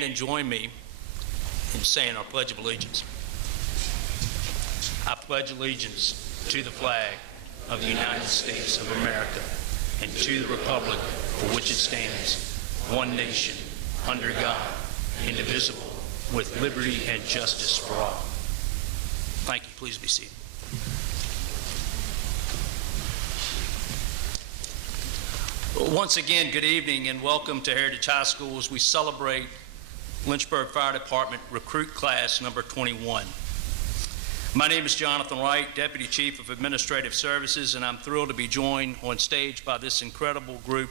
stand and join me in saying our Pledge of Allegiance? I pledge allegiance to the flag of the United States of America and to the republic for which it stands, one nation, under God, indivisible, with liberty and justice for all. Thank you. Please be seated. Once again, good evening and welcome to Heritage High School as we celebrate Lynchburg Fire Department Recruit Class number 21. My name is Jonathan Wright, Deputy Chief of Administrative Services, and I'm thrilled to be joined on stage by this incredible group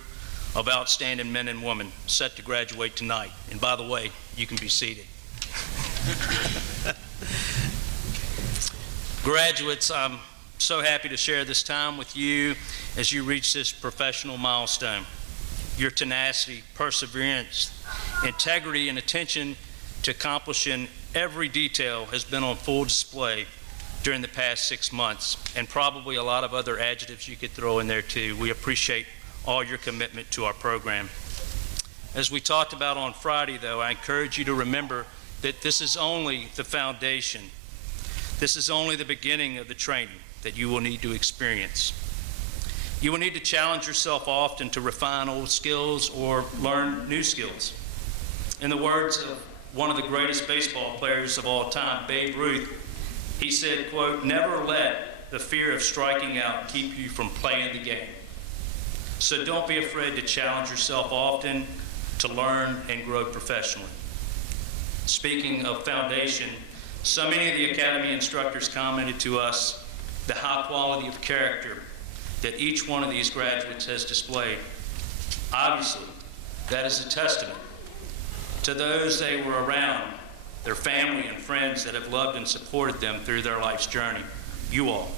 of outstanding men and women set to graduate tonight. And by the way, you can be seated. Graduates, I'm so happy to share this time with you as you reach this professional milestone. Your tenacity, perseverance, integrity, and attention to accomplishing every detail has been on full display during the past 6 months, and probably a lot of other adjectives you could throw in there too. We appreciate all your commitment to our program. As we talked about on Friday, though, I encourage you to remember that this is only the foundation. This is only the beginning of the training that you will need to experience. You will need to challenge yourself often to refine old skills or learn new skills. In the words of one of the greatest baseball players of all time, Babe Ruth, he said, quote, "Never let the fear of striking out keep you from playing the game." So don't be afraid to challenge yourself often to learn and grow professionally. Speaking of foundation, so many of the Academy instructors commented to us the high quality of character that each one of these graduates has displayed. Obviously, that is a testament to those they were around, their family and friends that have loved and supported them through their life's journey, you all.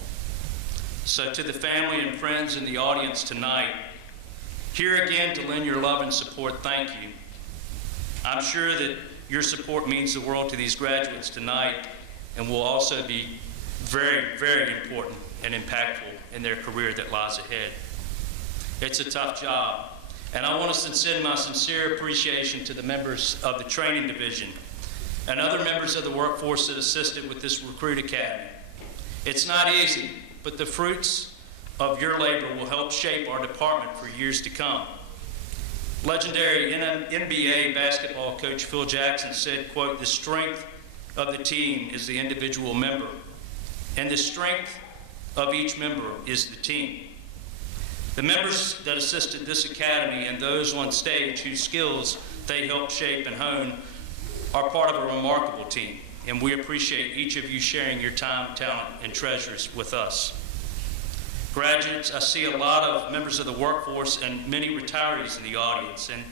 So to the family and friends in the audience tonight, here again to lend your love and support, thank you. I'm sure that your support means the world to these graduates tonight and will also be very, very important and impactful in their career that lies ahead. It's a tough job, and I want to send my sincere appreciation to the members of the training division and other members of the workforce that assisted with this Recruit Academy. It's not easy, but the fruits of your labor will help shape our department for years to come. Legendary NBA basketball coach Phil Jackson said, quote, "The strength of the team is the individual member, and the strength of each member is the team." The members that assisted this academy and those on stage whose skills they helped shape and hone are part of a remarkable team, and we appreciate each of you sharing your time, talent, and treasures with us. Graduates, I see a lot of members of the workforce and many retirees in the audience, and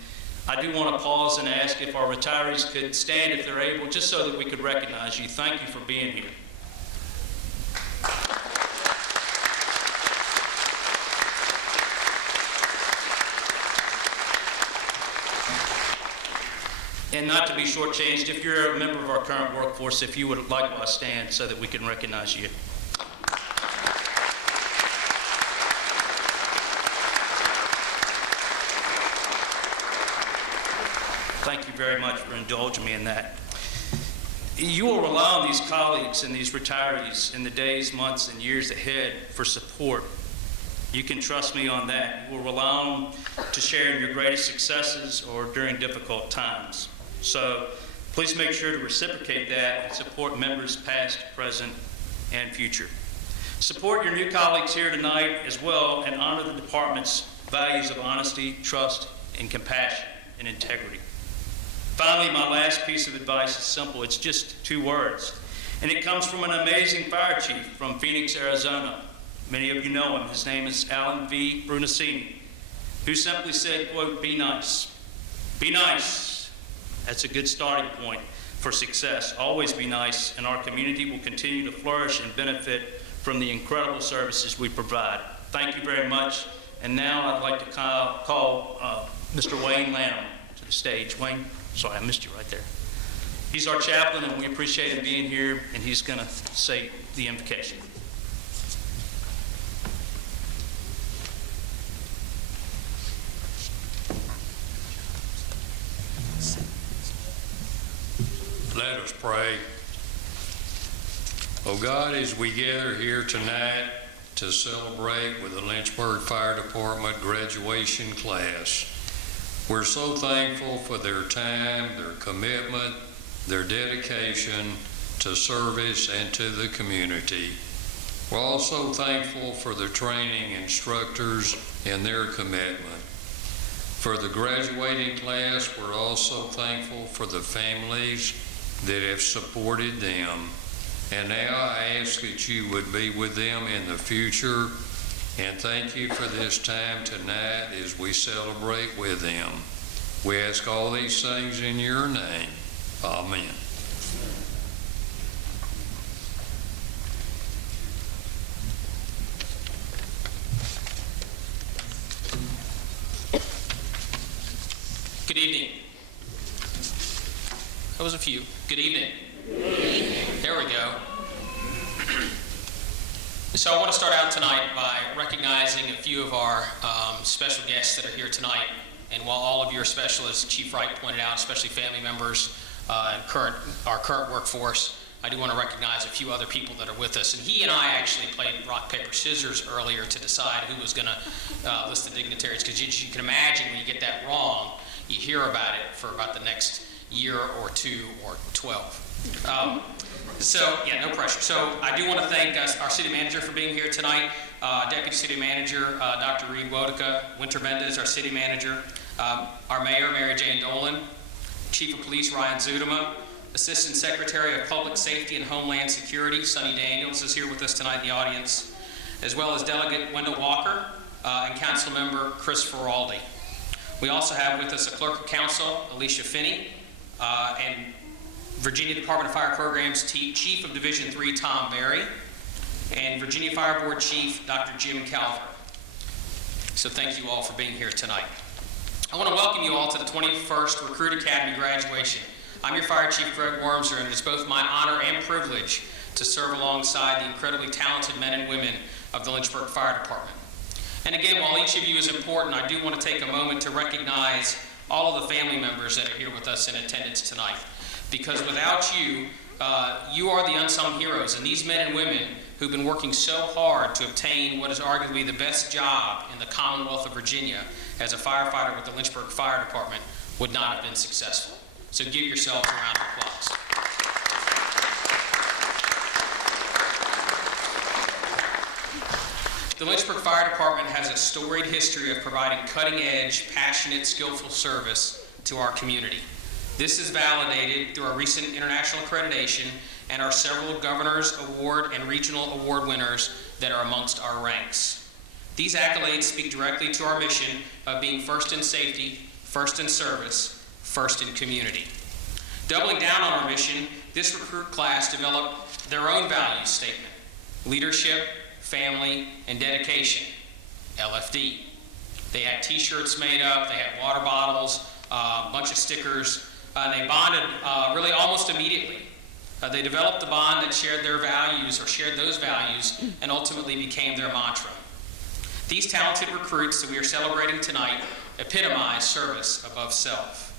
I do want to pause and ask if our retirees could stand if they're able, just so that we could recognize you. Thank you for being here. And not to be shortchanged, if you're a member of our current workforce, if you would likewise stand so that we can recognize you. Thank you very much for indulging me in that. You will rely on these colleagues and these retirees in the days, months, and years ahead for support. You can trust me on that. You will rely on them to share in your greatest successes or during difficult times. So please make sure to reciprocate that and support members past, present, and future. Support your new colleagues here tonight as well and honor the department's values of honesty, trust, and compassion and integrity. Finally, my last piece of advice is simple. It's just 2 words, and it comes from an amazing fire chief from Phoenix, Arizona. Many of you know him. His name is Alan V. Brunacini, who simply said, quote, "Be nice. Be nice." That's a good starting point for success. Always be nice, and our community will continue to flourish and benefit from the incredible services we provide. Thank you very much. And now I'd like to call Mr. Wayne Lanham to the stage. Wayne, sorry, I missed you right there. He's our chaplain, and we appreciate him being here, and he's going to say the invocation. Let us pray. Oh God, as we gather here tonight to celebrate with the Lynchburg Fire Department graduation class, we're so thankful for their time, their commitment, their dedication to service and to the community. We're also thankful for the training instructors and their commitment. For the graduating class, we're also thankful for the families that have supported them. And now I ask that you would be with them in the future, and thank you for this time tonight as we celebrate with them. We ask all these things in your name. Amen. Good evening. That was a few. Good evening. There we go. So I want to start out tonight by recognizing a few of our special guests that are here tonight. And while all of you are special, as Chief Wright pointed out, especially family members and our current workforce, I do want to recognize a few other people that are with us. And he and I actually played rock, paper, scissors earlier to decide who was going to list the dignitaries, because as you can imagine, when you get that wrong, you hear about it for about the next year or two or 12. Yeah, no pressure. So I do want to thank our city manager for being here tonight, Deputy City Manager Dr. Reed Wodica, Winter Mendez, our city manager, our mayor, Mary Jane Dolan, Chief of Police Ryan Zudema, Assistant Secretary of Public Safety and Homeland Security Sonny Daniels is here with us tonight in the audience, as well as Delegate Wendell Walker and Council Member Chris Feraldi. We also have with us a Clerk of Council, Alicia Finney, and Virginia Department of Fire Programs Chief of Division 3, Tom Berry, and Virginia Fire Board Chief, Dr. Jim Calver. So thank you all for being here tonight. I want to welcome you all to the 21st Recruit Academy graduation. I'm your Fire Chief, Greg Wormser, and it is both my honor and privilege to serve alongside the incredibly talented men and women of the Lynchburg Fire Department. And again, while each of you is important, I do want to take a moment to recognize all of the family members that are here with us in attendance tonight. Because without you, you are the unsung heroes, and these men and women who've been working so hard to obtain what is arguably the best job in the Commonwealth of Virginia as a firefighter with the Lynchburg Fire Department would not have been successful. So give yourselves a round of applause. The Lynchburg Fire Department has a storied history of providing cutting-edge, passionate, skillful service to our community. This is validated through our recent international accreditation and our several Governor's Award and Regional Award winners that are amongst our ranks. These accolades speak directly to our mission of being first in safety, first in service, first in community. Doubling down on our mission, this recruit class developed their own value statement: leadership, family, and dedication, LFD. They had t-shirts made up, they had water bottles, a bunch of stickers, and they bonded really almost immediately. They developed a bond that shared their values, or shared those values, and ultimately became their mantra. These talented recruits that we are celebrating tonight epitomize service above self.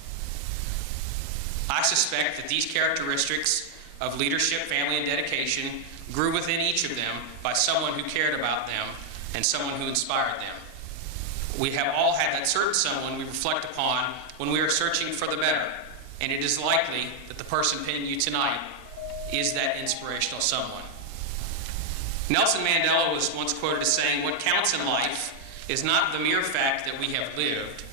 I suspect that these characteristics of leadership, family, and dedication grew within each of them by someone who cared about them and someone who inspired them. We have all had that certain someone we reflect upon when we are searching for the better, and it is likely that the person pinning you tonight is that inspirational someone. Nelson Mandela was once quoted as saying, "What counts in life is not the mere fact that we have lived,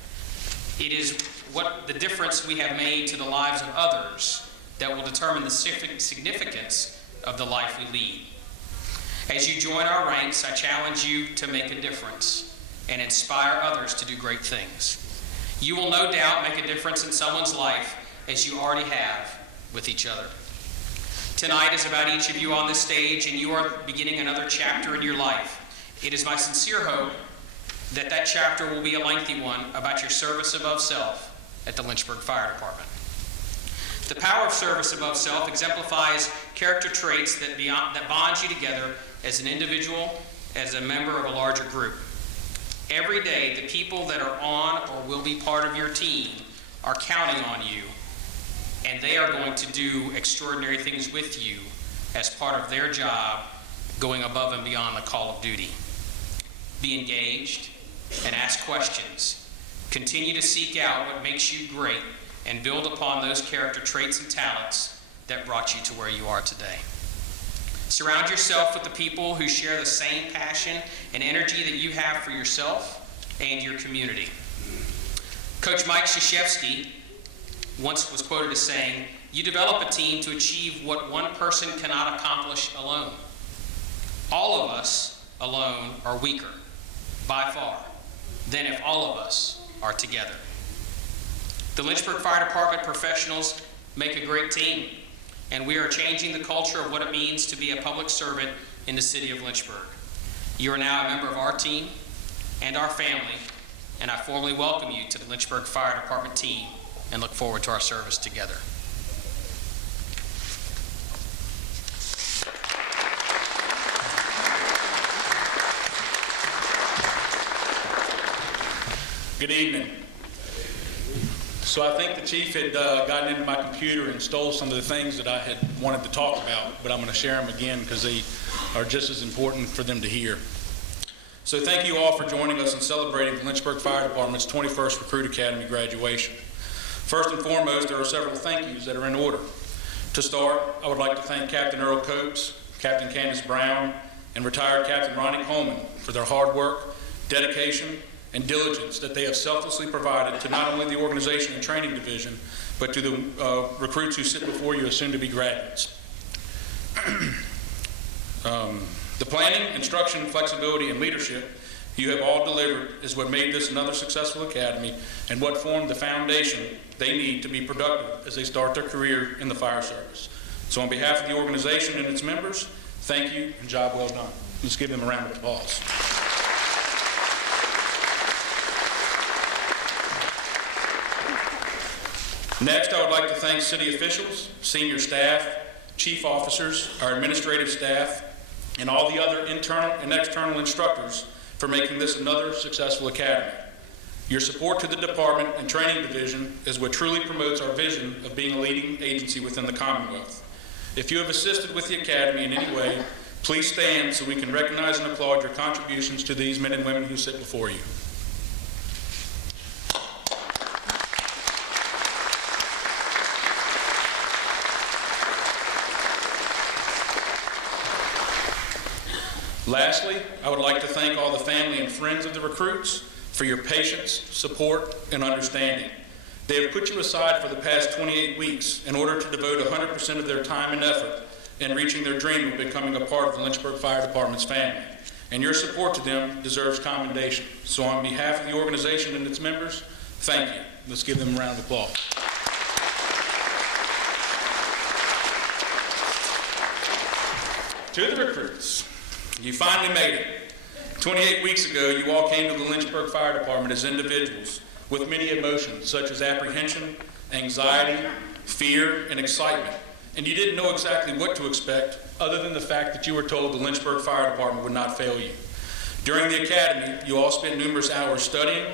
it is what the difference we have made to the lives of others that will determine the significance of the life we lead." As you join our ranks, I challenge you to make a difference and inspire others to do great things. You will no doubt make a difference in someone's life, as you already have with each other. Tonight is about each of you on this stage, and you are beginning another chapter in your life. It is my sincere hope that that chapter will be a lengthy one about your service above self at the Lynchburg Fire Department. The power of service above self exemplifies character traits that bond you together as an individual, as a member of a larger group. Every day, the people that are on or will be part of your team are counting on you and they are going to do extraordinary things with you as part of their job, going above and beyond the call of duty. Be engaged and ask questions. Continue to seek out what makes you great and build upon those character traits and talents that brought you to where you are today. Surround yourself with the people who share the same passion and energy that you have for yourself and your community. Coach Mike Krzyzewski once was quoted as saying, "You develop a team to achieve what one person cannot accomplish alone. All of us alone are weaker, by far, than if all of us are together." The Lynchburg Fire Department professionals make a great team, and we are changing the culture of what it means to be a public servant in the city of Lynchburg. You are now a member of our team and our family, and I formally welcome you to the Lynchburg Fire Department team and look forward to our service together. Good evening. So I think the chief had gotten into my computer and stole some of the things that I had wanted to talk about, but I'm going to share them again because they are just as important for them to hear. So thank you all for joining us in celebrating the Lynchburg Fire Department's 21st Recruit Academy graduation. First and foremost, there are several thank yous that are in order. To start, I would like to thank Captain Earl Copes, Captain Candace Brown, and retired Captain Ronnie Coleman for their hard work, dedication, and diligence that they have selflessly provided to not only the organization and training division, but to the recruits who sit before you as soon-to-be graduates. The planning, instruction, flexibility, and leadership you have all delivered is what made this another successful academy and what formed the foundation they need to be productive as they start their career in the fire service. So on behalf of the organization and its members, thank you and job well done. Let's give them a round of applause. Next, I would like to thank city officials, senior staff, chief officers, our administrative staff, and all the other internal and external instructors for making this another successful academy. Your support to the department and training division is what truly promotes our vision of being a leading agency within the Commonwealth. If you have assisted with the academy in any way, please stand so we can recognize and applaud your contributions to these men and women who sit before you. Lastly, I would like to thank all the family and friends of the recruits for your patience, support, and understanding. They have put you aside for the past 28 weeks in order to devote 100% of their time and effort in reaching their dream of becoming a part of the Lynchburg Fire Department's family. And your support to them deserves commendation. So on behalf of the organization and its members, thank you. Let's give them a round of applause. To the recruits, you finally made it. 28 weeks ago, you all came to the Lynchburg Fire Department as individuals with many emotions such as apprehension, anxiety, fear, and excitement. And you didn't know exactly what to expect other than the fact that you were told the Lynchburg Fire Department would not fail you. During the academy, you all spent numerous hours studying,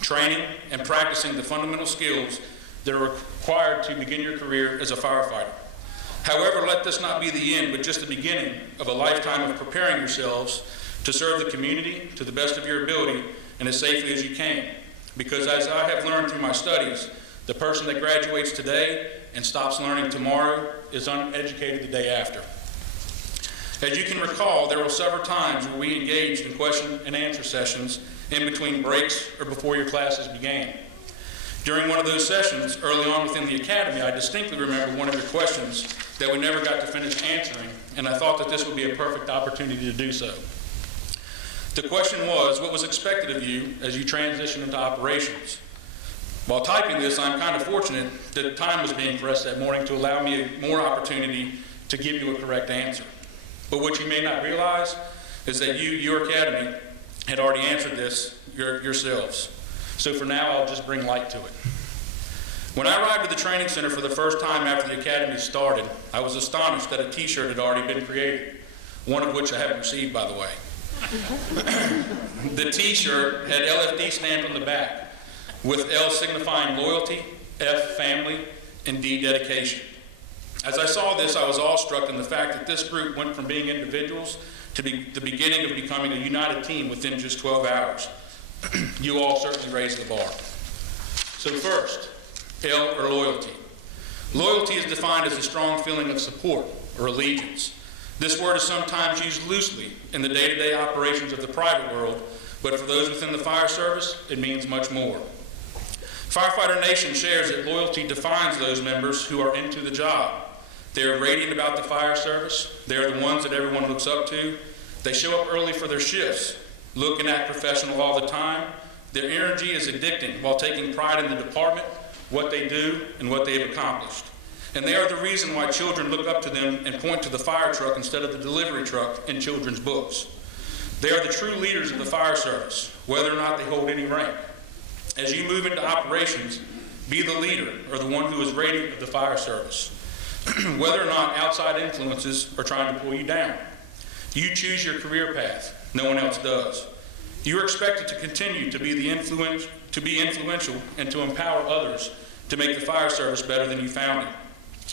training, and practicing the fundamental skills that are required to begin your career as a firefighter. However, let this not be the end, but just the beginning of a lifetime of preparing yourselves to serve the community to the best of your ability and as safely as you can. Because as I have learned through my studies, the person that graduates today and stops learning tomorrow is uneducated the day after. As you can recall, there were several times where we engaged in question and answer sessions in between breaks or before your classes began. During one of those sessions, early on within the academy, I distinctly remember one of your questions that we never got to finish answering, and I thought that this would be a perfect opportunity to do so. The question was, what was expected of you as you transition into operations? While typing this, I'm kind of fortunate that time was being pressed that morning to allow me more opportunity to give you a correct answer. But what you may not realize is that your academy had already answered this yourselves. So for now, I'll just bring light to it. When I arrived at the training center for the first time after the academy started, I was astonished that a t-shirt had already been created, one of which I haven't received, by the way. The t-shirt had LFD stamped on the back, with L signifying loyalty, F family, and D, dedication. As I saw this, I was awestruck in the fact that this group went from being individuals to the beginning of becoming a united team within just 12 hours. You all certainly raised the bar. So first, L, or loyalty. Loyalty is defined as a strong feeling of support or allegiance. This word is sometimes used loosely in the day-to-day operations of the private world, but for those within the fire service, it means much more. Firefighter Nation shares that loyalty defines those members who are into the job. They are radiant about the fire service. They are the ones that everyone looks up to. They show up early for their shifts, look and act professional all the time. Their energy is addicting while taking pride in the department, what they do, and what they have accomplished. And they are the reason why children look up to them and point to the fire truck instead of the delivery truck in children's books. They are the true leaders of the fire service, whether or not they hold any rank. As you move into operations, be the leader or the one who is radiant of the fire service, whether or not outside influences are trying to pull you down. You choose your career path. No one else does. You are expected to continue to be influential and to empower others to make the fire service better than you found it,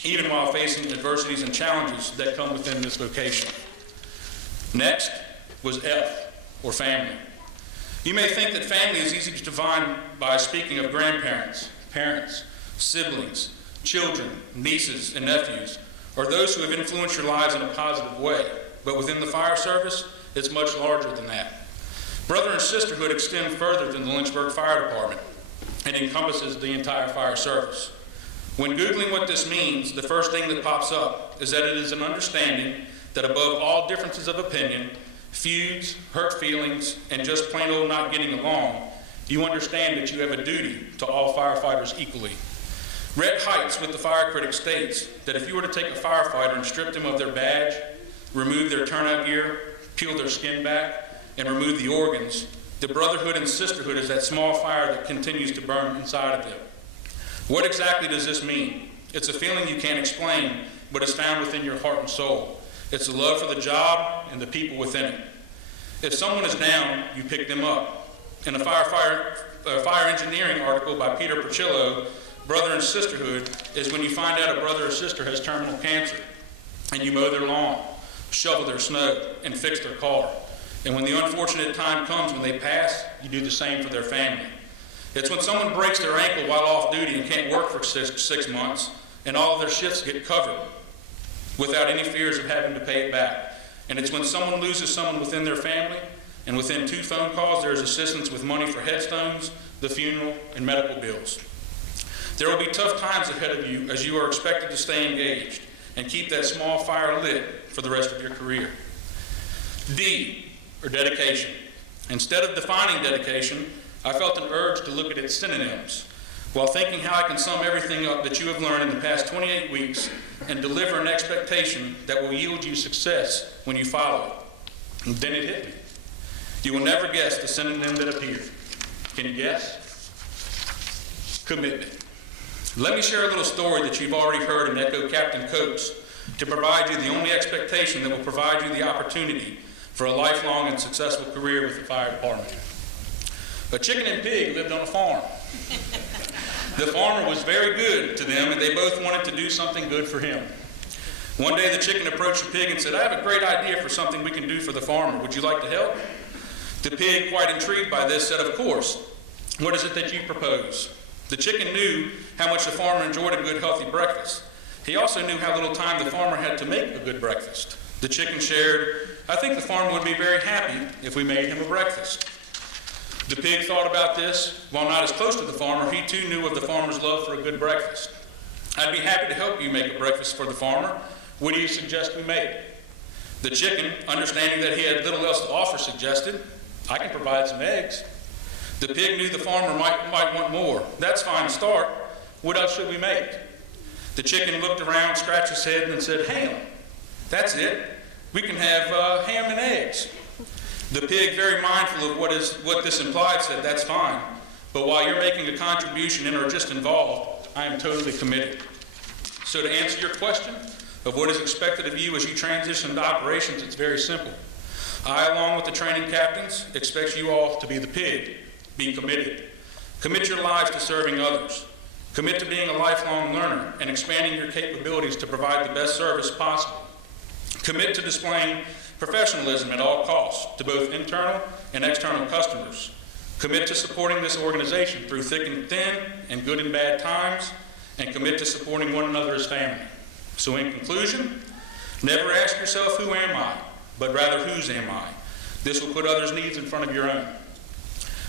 even while facing adversities and challenges that come within this vocation. Next was F, or family. You may think that family is easy to define by speaking of grandparents, parents, siblings, children, nieces, and nephews, or those who have influenced your lives in a positive way. But within the fire service, it's much larger than that. Brother and sisterhood extend further than the Lynchburg Fire Department and encompasses the entire fire service. When Googling what this means, the first thing that pops up is that it is an understanding that above all differences of opinion, feuds, hurt feelings, and just plain old not getting along, you understand that you have a duty to all firefighters equally. Rhett Heights with the Fire Critic states that if you were to take a firefighter and strip them of their badge, remove their turnout gear, peel their skin back, and remove the organs, the brotherhood and sisterhood is that small fire that continues to burn inside of them. What exactly does this mean? It's a feeling you can't explain, but it's found within your heart and soul. It's the love for the job and the people within it. If someone is down, you pick them up. In a fire engineering article by Peter Percillo, Brother and Sisterhood is when you find out a brother or sister has terminal cancer, and you mow their lawn, shovel their snow, and fix their car. And when the unfortunate time comes when they pass, you do the same for their family. It's when someone breaks their ankle while off duty and can't work for six months, and all of their shifts get covered without any fears of having to pay it back. And it's when someone loses someone within their family, and within 2 phone calls, there is assistance with money for headstones, the funeral, and medical bills. There will be tough times ahead of you as you are expected to stay engaged and keep that small fire lit for the rest of your career. D, or dedication. Instead of defining dedication, I felt an urge to look at its synonyms while thinking how I can sum everything up that you have learned in the past 28 weeks and deliver an expectation that will yield you success when you follow it. And then it hit me. You will never guess the synonym that appeared. Can you guess? Commitment. Let me share a little story that you've already heard and echo Captain Coates to provide you the only expectation that will provide you the opportunity for a lifelong and successful career with the fire department. A chicken and pig lived on a farm. The farmer was very good to them, and they both wanted to do something good for him. One day the chicken approached the pig and said, "I have a great idea for something we can do for the farmer. Would you like to help?" The pig, quite intrigued by this, said, "Of course. What is it that you propose?" The chicken knew how much the farmer enjoyed a good, healthy breakfast. He also knew how little time the farmer had to make a good breakfast. The chicken shared, "I think the farmer would be very happy if we made him a breakfast." The pig thought about this. While not as close to the farmer, he too knew of the farmer's love for a good breakfast. "I'd be happy to help you make a breakfast for the farmer. What do you suggest we make?" The chicken, understanding that he had little else to offer, suggested, "I can provide some eggs." The pig knew the farmer might want more. "That's fine to start. What else should we make?" The chicken looked around, scratched his head, and said, "Ham. That's it. We can have ham and eggs." The pig, very mindful of what this implied, said, "That's fine. But while you're making a contribution and are just involved, I am totally committed." So to answer your question of what is expected of you as you transition to operations, it's very simple. I, along with the training captains, expect you all to be the pig. Be committed. Commit your lives to serving others. Commit to being a lifelong learner and expanding your capabilities to provide the best service possible. Commit to displaying professionalism at all costs to both internal and external customers. Commit to supporting this organization through thick and thin and good and bad times, and commit to supporting one another as family. So in conclusion, never ask yourself, who am I, but rather, whose am I? This will put others' needs in front of your own.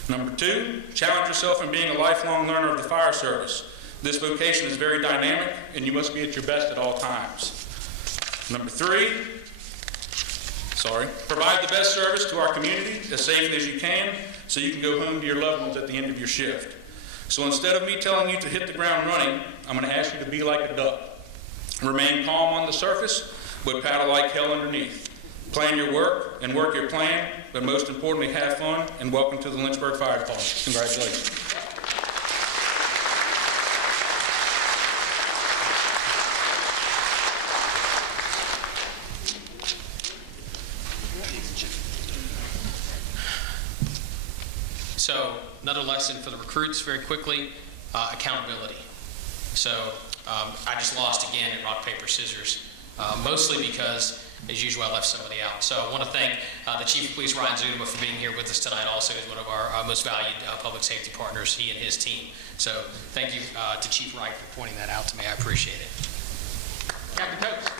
Number 2, challenge yourself in being a lifelong learner of the fire service. This vocation is very dynamic, and you must be at your best at all times. Number 3, provide the best service to our community as safely as you can so you can go home to your loved ones at the end of your shift. So instead of me telling you to hit the ground running, I'm going to ask you to be like a duck. Remain calm on the surface, but paddle like hell underneath. Plan your work and work your plan, but most importantly, have fun, and welcome to the Lynchburg Fire Department. Congratulations. So another lesson for the recruits very quickly, accountability. So I just lost again at rock, paper, scissors, mostly because, as usual, I left somebody out. So I want to thank the Chief of Police, Ryan Zudema, for being here with us tonight. Also, he's one of our most valued public safety partners, he and his team. So thank you to Chief Wright for pointing that out to me. I appreciate it. Captain Coates.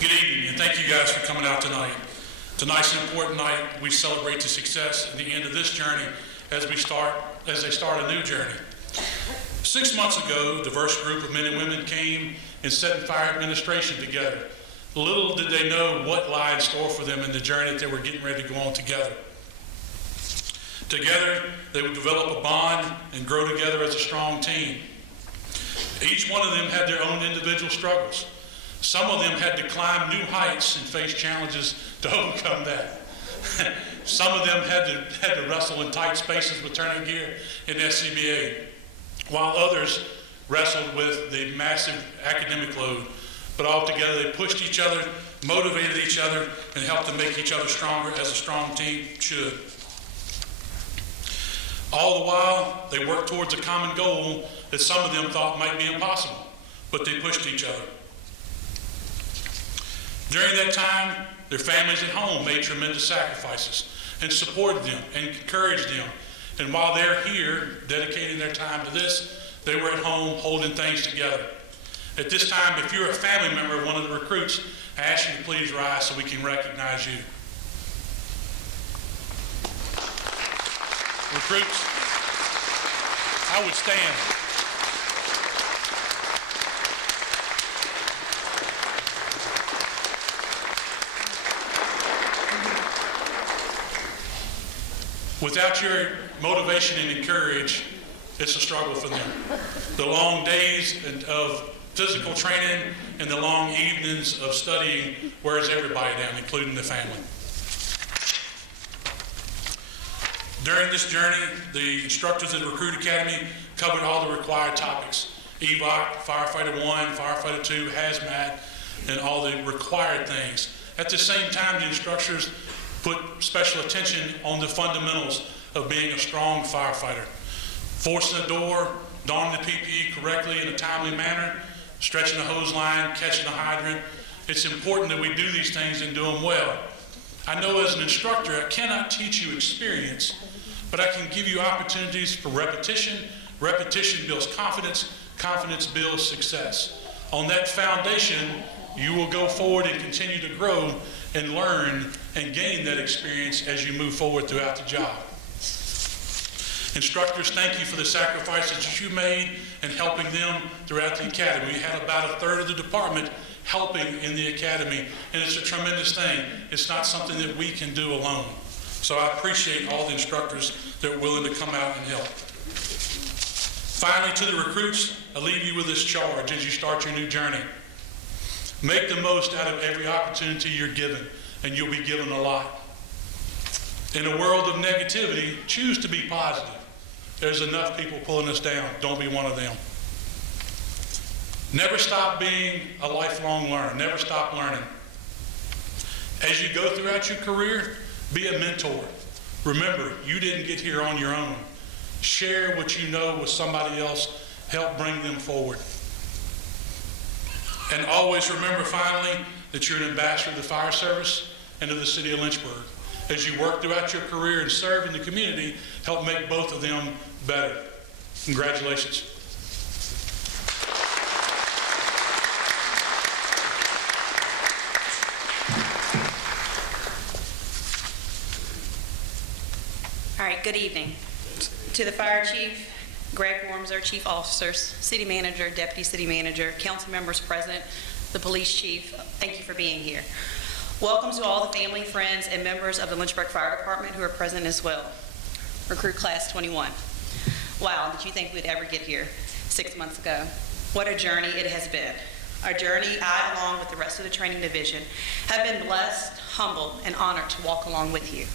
Good evening, and thank you guys for coming out tonight. Tonight's an important night. We celebrate the success and the end of this journey as they start a new journey. 6 months ago, a diverse group of men and women came and set fire administration together. Little did they know what lay in store for them in the journey that they were getting ready to go on together. Together, they would develop a bond and grow together as a strong team. Each one of them had their own individual struggles. Some of them had to climb new heights and face challenges to overcome that. Some of them had to wrestle in tight spaces with turning gear in SCBA, while others wrestled with the massive academic load. But all together they pushed each other, motivated each other, and helped to make each other stronger as a strong team should. All the while, they worked towards a common goal that some of them thought might be impossible, but they pushed each other. During that time, their families at home made tremendous sacrifices and supported them and encouraged them. And while they're here, dedicating their time to this, they were at home holding things together. At this time, if you're a family member of one of the recruits, I ask you to please rise so we can recognize you. Recruits, I would stand. Without your motivation and courage, it's a struggle for them. The long days of physical training and the long evenings of studying wears everybody down, including the family. During this journey, the instructors at the Recruit Academy covered all the required topics: EVOC, Firefighter 1, Firefighter 2, Hazmat, and all the required things. At the same time, the instructors put special attention on the fundamentals of being a strong firefighter. Forcing the door, donning the PPE correctly in a timely manner, stretching the hose line, catching the hydrant. It's important that we do these things and do them well. I know as an instructor, I cannot teach you experience, but I can give you opportunities for repetition. Repetition builds confidence. Confidence builds success. On that foundation, you will go forward and continue to grow and learn and gain that experience as you move forward throughout the job. Instructors, thank you for the sacrifices that you made in helping them throughout the academy. We had about a third of the department helping in the academy, and it's a tremendous thing. It's not something that we can do alone. So I appreciate all the instructors that are willing to come out and help. Finally, to the recruits, I leave you with this charge as you start your new journey. Make the most out of every opportunity you're given, and you'll be given a lot. In a world of negativity, choose to be positive. There's enough people pulling us down. Don't be one of them. Never stop being a lifelong learner. Never stop learning. As you go throughout your career, be a mentor. Remember, you didn't get here on your own. Share what you know with somebody else. Help bring them forward. And always remember, finally, that you're an ambassador of the fire service and of the city of Lynchburg. As you work throughout your career and serve in the community, help make both of them better. Congratulations. All right, good evening. To the fire chief, Greg Wormser, chief officers, city manager, deputy city manager, council members present, the police chief, thank you for being here. Welcome to all the family, friends, and members of the Lynchburg Fire Department who are present as well. Recruit class 21. Wow, did you think we'd ever get here 6 months ago? What a journey it has been. Our journey, I, along with the rest of the training division, have been blessed, humbled, and honored to walk along with you.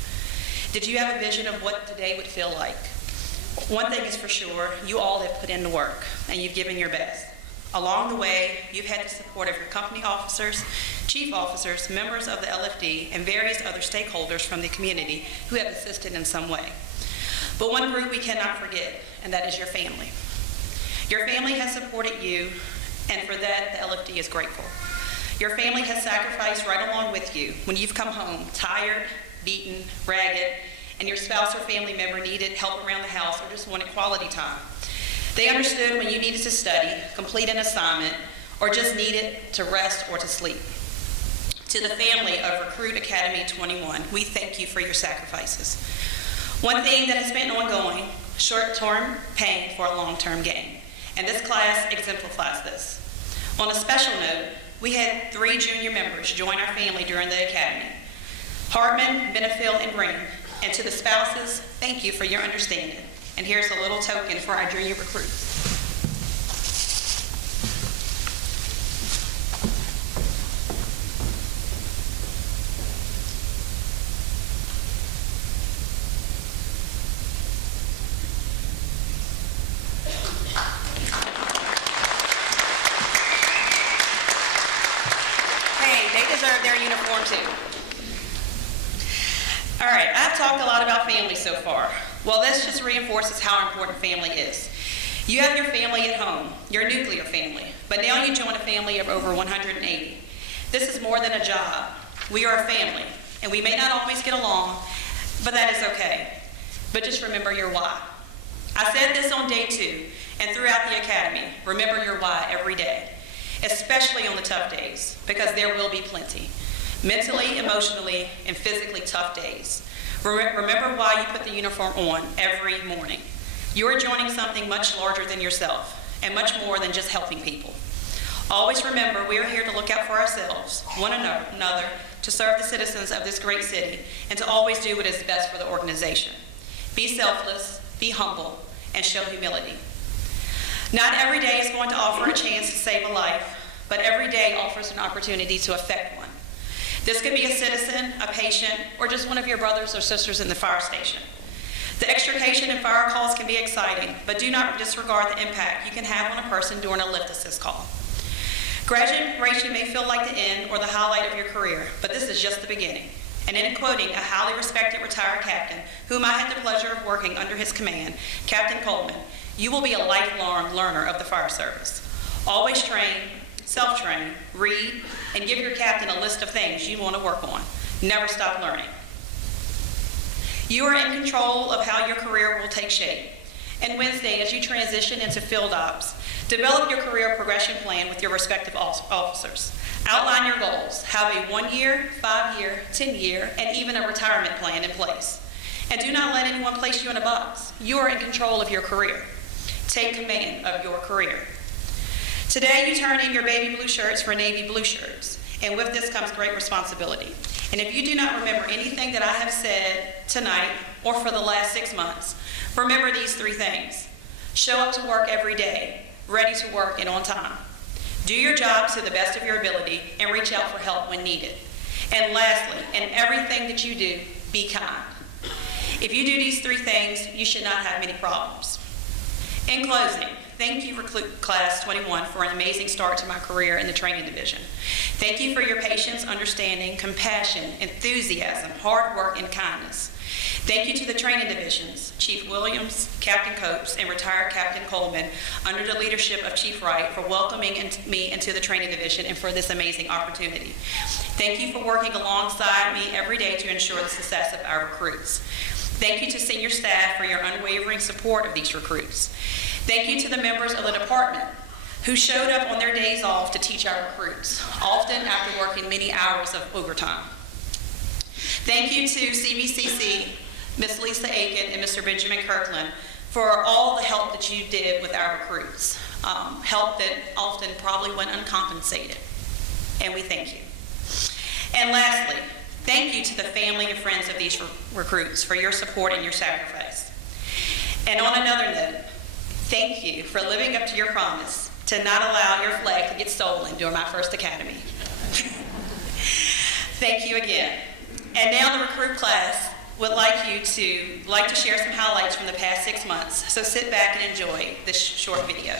Did you have a vision of what today would feel like? One thing is for sure, you all have put in the work, and you've given your best. Along the way, you've had the support of your company officers, chief officers, members of the LFD, and various other stakeholders from the community who have assisted in some way. But one group we cannot forget, and that is your family. Your family has supported you, and for that, the LFD is grateful. Your family has sacrificed right along with you when you've come home tired, beaten, ragged, and your spouse or family member needed help around the house or just wanted quality time. They understood when you needed to study, complete an assignment, or just needed to rest or to sleep. To the family of Recruit Academy 21, we thank you for your sacrifices. One thing that has been ongoing, short-term pain for a long-term gain, and this class exemplifies this. On a special note, we had 3 junior members join our family during the academy. Hartman, Benefield, and Green. And to the spouses, thank you for your understanding. And here's a little token for our junior recruits. Hey, they deserve their uniform too. All right, I've talked a lot about family so far. Well, this just reinforces how important family is. You have your family at home, your nuclear family, but now you join a family of over 180. This is more than a job. We are a family, and we may not always get along, but that is okay. But just remember your why. I said this on day 2, and throughout the academy, remember your why every day, especially on the tough days, because there will be plenty. Mentally, emotionally, and physically tough days. Remember why you put the uniform on every morning. You are joining something much larger than yourself, and much more than just helping people. Always remember we are here to look out for ourselves, one another, to serve the citizens of this great city, and to always do what is best for the organization. Be selfless, be humble, and show humility. Not every day is going to offer a chance to save a life, but every day offers an opportunity to affect one. This could be a citizen, a patient, or just one of your brothers or sisters in the fire station. The extrication and fire calls can be exciting, but do not disregard the impact you can have on a person during a lift assist call. Graduation may feel like the end or the highlight of your career, but this is just the beginning. And in quoting a highly respected retired captain, whom I had the pleasure of working under his command, Captain Coleman, you will be a lifelong learner of the fire service. Always train, self-train, read, and give your captain a list of things you want to work on. Never stop learning. You are in control of how your career will take shape. And Wednesday, as you transition into field ops, develop your career progression plan with your respective officers. Outline your goals. Have a 1-year, 5-year, 10-year, and even a retirement plan in place. And do not let anyone place you in a box. You are in control of your career. Take command of your career. Today, you turn in your baby blue shirts for navy blue shirts, and with this comes great responsibility. And if you do not remember anything that I have said tonight or for the last 6 months, remember these 3 things. Show up to work every day, ready to work and on time. Do your job to the best of your ability and reach out for help when needed. And lastly, in everything that you do, be kind. If you do these 3 things, you should not have many problems. In closing, thank you, Class 21, for an amazing start to my career in the training division. Thank you for your patience, understanding, compassion, enthusiasm, hard work, and kindness. Thank you to the training divisions, Chief Williams, Captain Copes, and retired Captain Coleman, under the leadership of Chief Wright, for welcoming me into the training division and for this amazing opportunity. Thank you for working alongside me every day to ensure the success of our recruits. Thank you to senior staff for your unwavering support of these recruits. Thank you to the members of the department who showed up on their days off to teach our recruits, often after working many hours of overtime. Thank you to CBCC, Ms. Lisa Aiken and Mr. Benjamin Kirkland, for all the help that you did with our recruits, help that often probably went uncompensated, and we thank you. And lastly, thank you to the family and friends of these recruits for your support and your sacrifice. And on another note, thank you for living up to your promise to not allow your flag to get stolen during my first academy. Thank you again. And now the recruit class would like to share some highlights from the past 6 months. So sit back and enjoy this short video.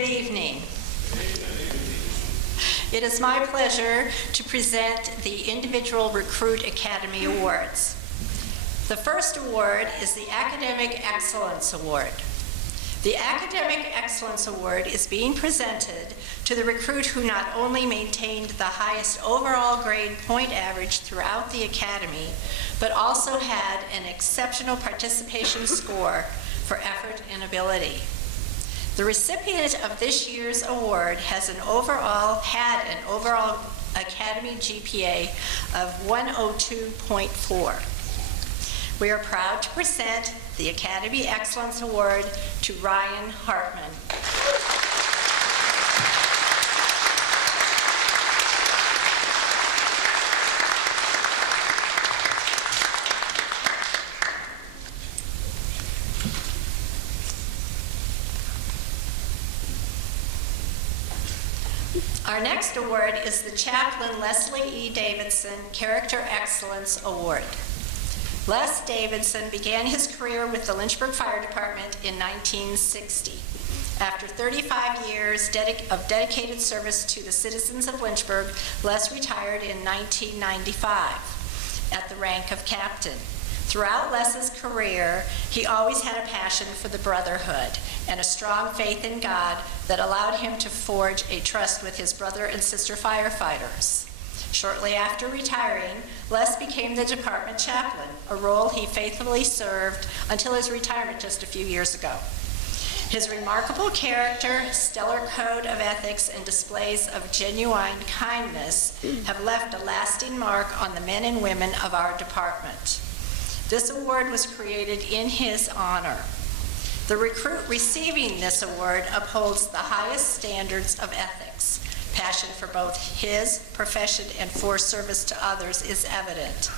Good evening. It is my pleasure to present the Individual Recruit Academy Awards. The first award is the Academic Excellence Award. The Academic Excellence Award is being presented to the recruit who not only maintained the highest overall grade point average throughout the academy, but also had an exceptional participation score for effort and ability. The recipient of this year's award had an overall Academy GPA of 102.4. We are proud to present the Academy Excellence Award to Ryan Hartman. Our next award is the Chaplain Leslie E. Davidson Character Excellence Award. Les Davidson began his career with the Lynchburg Fire Department in 1960. After 35 years of dedicated service to the citizens of Lynchburg, Les retired in 1995 at the rank of captain. Throughout Les's career, he always had a passion for the brotherhood and a strong faith in God that allowed him to forge a trust with his brother and sister firefighters. Shortly after retiring, Les became the department chaplain, a role he faithfully served until his retirement just a few years ago. His remarkable character, stellar code of ethics, and displays of genuine kindness have left a lasting mark on the men and women of our department. This award was created in his honor. The recruit receiving this award upholds the highest standards of ethics. Passion for both his profession and for service to others is evident.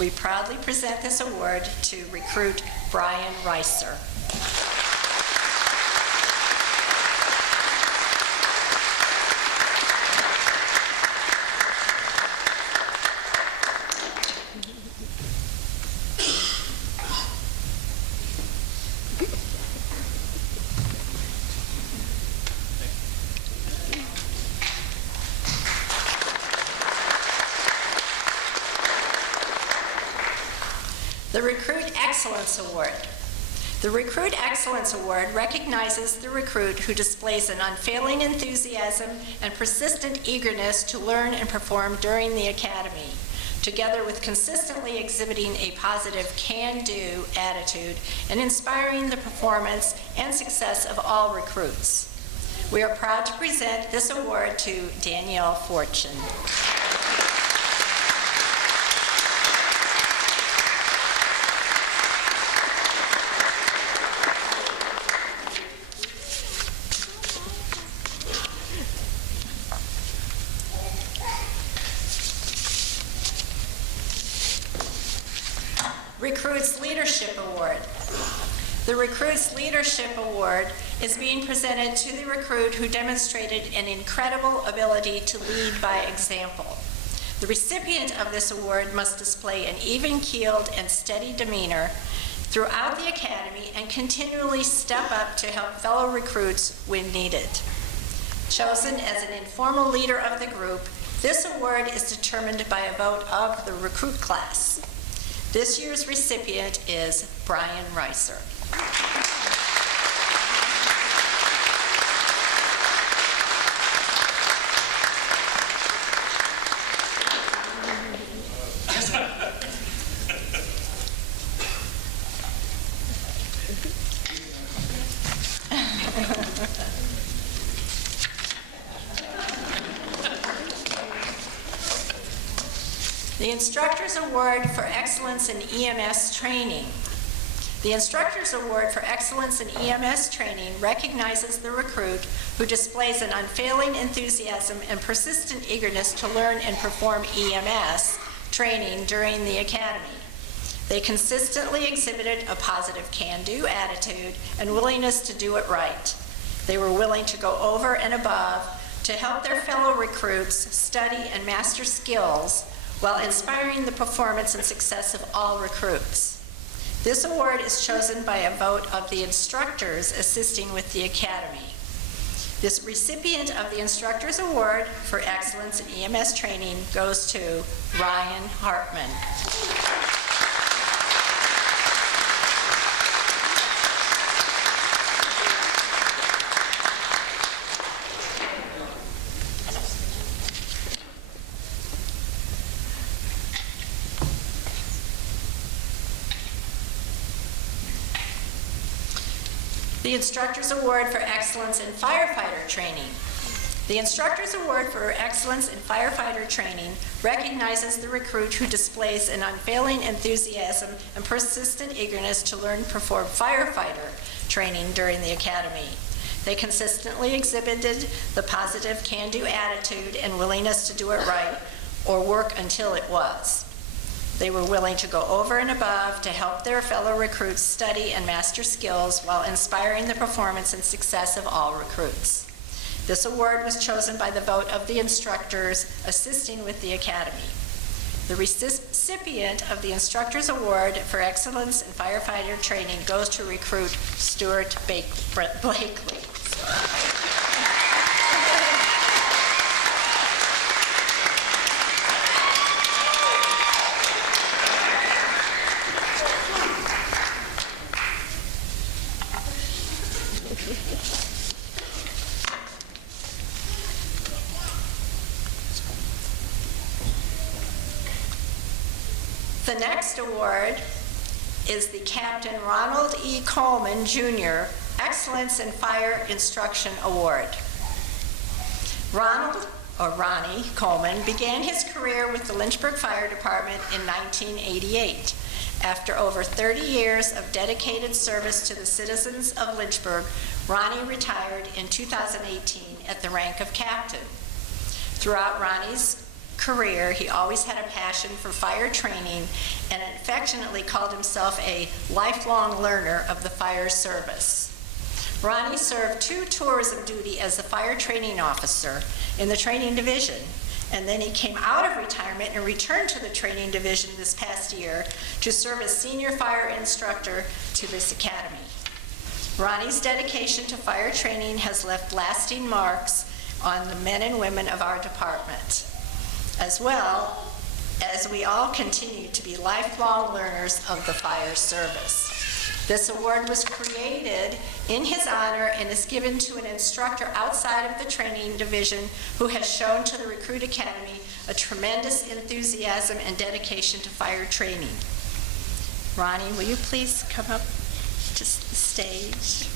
We proudly present this award to recruit Brian Reiser. The Recruit Excellence Award. The Recruit Excellence Award recognizes the recruit who displays an unfailing enthusiasm and persistent eagerness to learn and perform during the academy, together with consistently exhibiting a positive can-do attitude and inspiring the performance and success of all recruits. We are proud to present this award to Danielle Fortune. Recruits Leadership Award. The Recruits Leadership Award is being presented to the recruit who demonstrated an incredible ability to lead by example. The recipient of this award must display an even-keeled and steady demeanor throughout the academy and continually step up to help fellow recruits when needed. Chosen as an informal leader of the group, this award is determined by a vote of the recruit class. This year's recipient is Brian Reiser. The Instructors Award for Excellence in EMS Training. The Instructors Award for Excellence in EMS Training recognizes the recruit who displays an unfailing enthusiasm and persistent eagerness to learn and perform EMS training during the academy. They consistently exhibited a positive can-do attitude and willingness to do it right. They were willing to go over and above to help their fellow recruits study and master skills while inspiring the performance and success of all recruits. This award is chosen by a vote of the instructors assisting with the academy. This recipient of the Instructor's Award for Excellence in EMS Training goes to Ryan Hartman. The Instructor's Award for Excellence in Firefighter Training. The Instructor's Award for Excellence in Firefighter Training recognizes the recruit who displays an unfailing enthusiasm and persistent eagerness to learn and perform firefighter training during the academy. They consistently exhibited the positive can-do attitude and willingness to do it right or work until it was. They were willing to go over and above to help their fellow recruits study and master skills while inspiring the performance and success of all recruits. This award was chosen by the vote of the instructors assisting with the academy. The recipient of the Instructor's Award for Excellence in Firefighter Training goes to recruit Stuart Blakely. The next award is the Captain Ronald E. Coleman, Jr. Excellence in Fire Instruction Award. Ronald, or Ronnie Coleman, began his career with the Lynchburg Fire Department in 1988. After over 30 years of dedicated service to the citizens of Lynchburg, Ronnie retired in 2018 at the rank of captain. Throughout Ronnie's career, he always had a passion for fire training and affectionately called himself a lifelong learner of the fire service. Ronnie served 2 tours of duty as a fire training officer in the training division, and then he came out of retirement and returned to the training division this past year to serve as senior fire instructor to this academy. Ronnie's dedication to fire training has left lasting marks on the men and women of our department, as well as we all continue to be lifelong learners of the fire service. This award was created in his honor and is given to an instructor outside of the training division who has shown to the Recruit Academy a tremendous enthusiasm and dedication to fire training. Ronnie, will you please come up to the stage?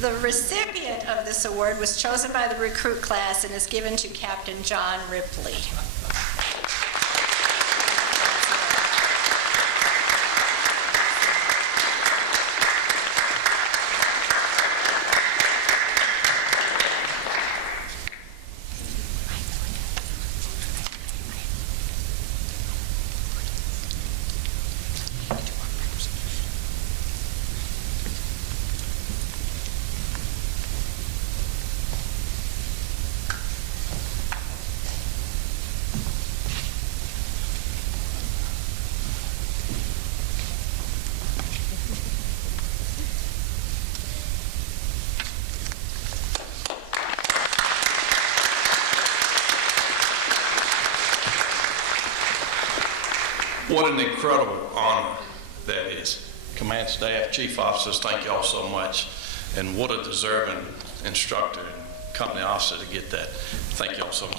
The recipient of this award was chosen by the recruit class and is given to Captain John Ripley. What an incredible honor that is. Command staff, chief officers, thank you all so much. And what a deserving instructor and company officer to get that. Thank you all so much.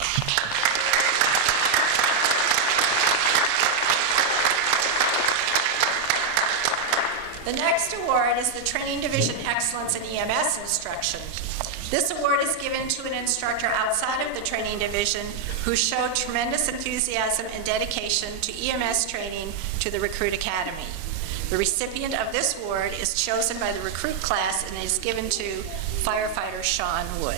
The next award is the Training Division Excellence in EMS Instruction. This award is given to an instructor outside of the training division who showed tremendous enthusiasm and dedication to EMS training to the Recruit Academy. The recipient of this award is chosen by the recruit class and is given to firefighter Sean Wood.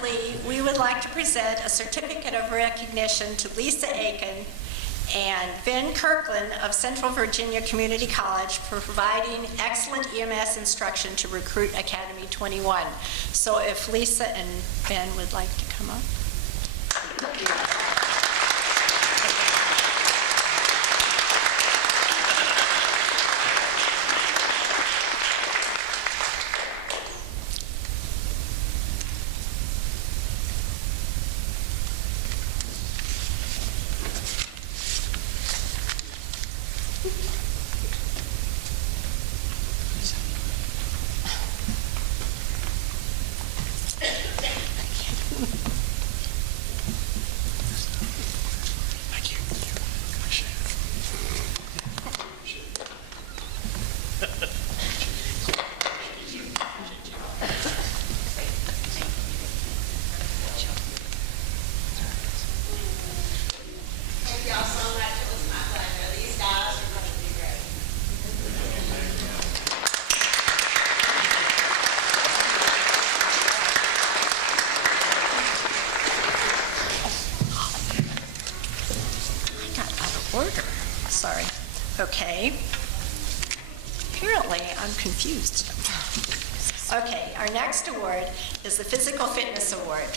lastly, we would like to present a certificate of recognition to Lisa Aiken and Ben Kirkland of Central Virginia Community College for providing excellent EMS instruction to Recruit Academy 21. So if Lisa and Ben would like to come up. Sorry. Okay. Apparently, I'm confused. Okay, our next award is the Physical Fitness Award.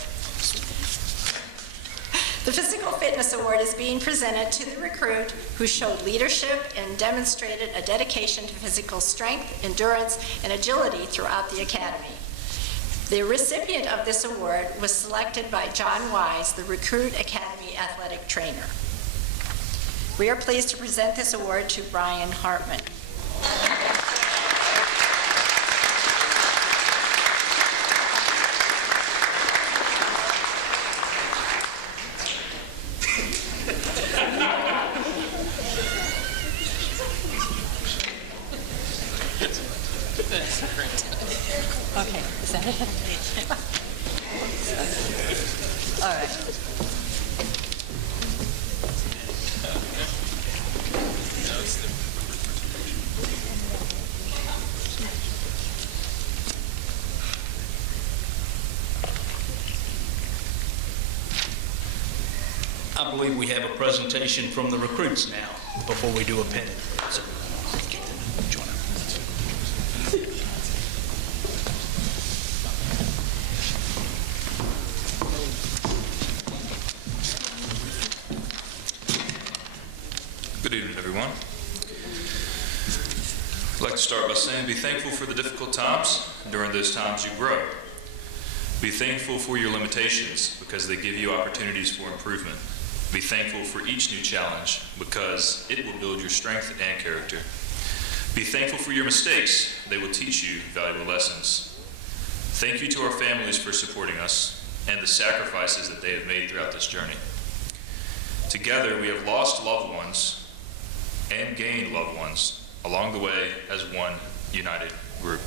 The Physical Fitness Award is being presented to the recruit who showed leadership and demonstrated a dedication to physical strength, endurance, and agility throughout the academy. The recipient of this award was selected by John Wise, the Recruit Academy athletic trainer. We are pleased to present this award to Brian Hartman. Okay, is that it? All right. I believe we have a presentation from the recruits now before we do a pinning. So, join us. Good evening, everyone. I'd like to start by saying be thankful for the difficult times. During those times, you grow. Be thankful for your limitations because they give you opportunities for improvement. Be thankful for each new challenge because it will build your strength and character. Be thankful for your mistakes. They will teach you valuable lessons. Thank you to our families for supporting us and the sacrifices that they have made throughout this journey. Together, we have lost loved ones and gained loved ones along the way as one united group.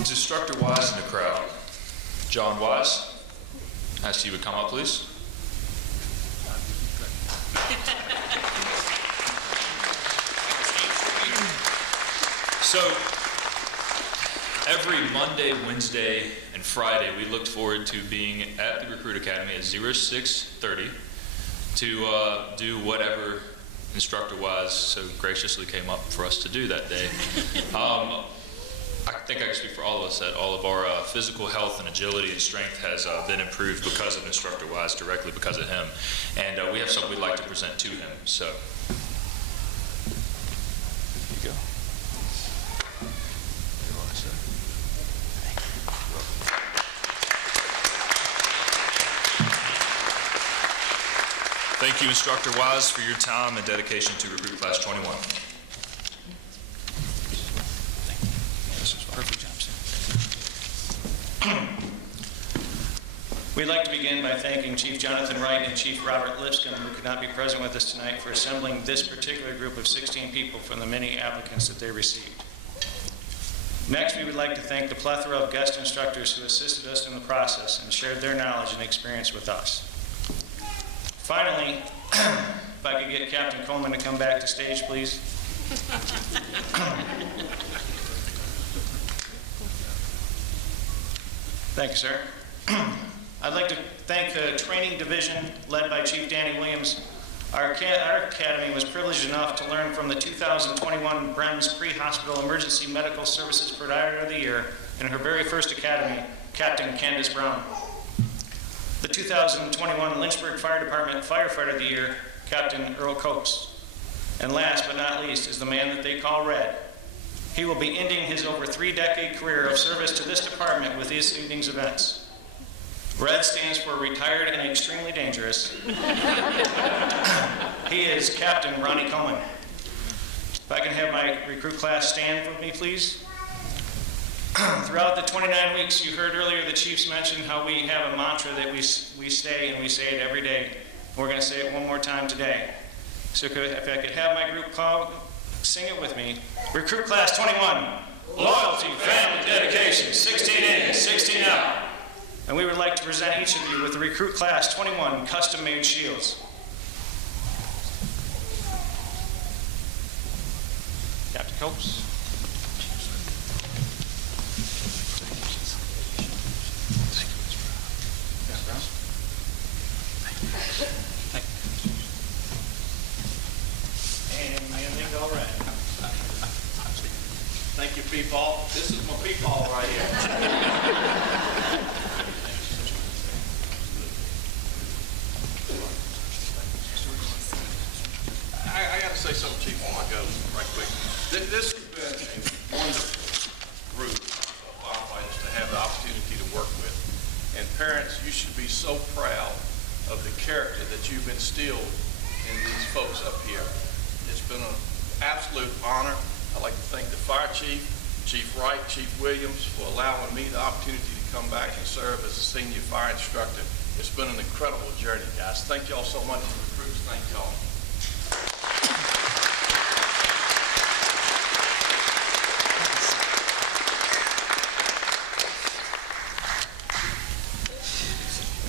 Is Instructor Wise in the crowd? John Wise, I ask you would come up, please. So, every Monday, Wednesday, and Friday, we looked forward to being at the Recruit Academy at 06:30 to do whatever Instructor Wise so graciously came up for us to do that day. I think I can speak for all of us that all of our physical health and agility and strength has been improved because of Instructor Wise, directly because of him. And we have something we'd like to present to him. So, here you go. Thank you, Instructor Wise, for your time and dedication to Recruit Class 21. Perfect job, sir. We'd like to begin by thanking Chief Jonathan Wright and Chief Robert Lipscomb, who could not be present with us tonight, for assembling this particular group of 16 people from the many applicants that they received. Next, we would like to thank the plethora of guest instructors who assisted us in the process and shared their knowledge and experience with us. Finally, if I could get Captain Coleman to come back to stage, please. Thank you, sir. I'd like to thank the training division led by Chief Danny Williams. Our academy was privileged enough to learn from the 2021 Brems Pre-Hospital Emergency Medical Services Provider of the Year in her very first academy, Captain Candace Brown. The 2021 Lynchburg Fire Department Firefighter of the Year, Captain Earl Copes. And last but not least is the man that they call Red. He will be ending his over 3-decade career of service to this department with this evening's events. Red stands for Retired and Extremely Dangerous. He is Captain Ronnie Cohen. If I can have my recruit class stand with me, please. Throughout the 29 weeks, you heard earlier the chiefs mention how we have a mantra that we say, and we say it every day. We're going to say it one more time today. So if I could have my group call, sing it with me. Recruit class 21, loyalty, family, dedication, 16 in, 16 out. And we would like to present each of you with the Recruit Class 21 custom-made shields. Captain Copes. And everything all right. Thank you, Peepaw. This is my Peepaw right here. I got to say something, Chief, before I go right quick. This has been a wonderful group of firefighters to have the opportunity to work with. And parents, you should be so proud of the character that you've instilled in these folks up here. It's been an absolute honor. I'd like to thank the fire chief, Chief Wright, Chief Williams, for allowing me the opportunity to come back and serve as a senior fire instructor. It's been an incredible journey, guys. Thank y'all so much for the recruits. Thank y'all.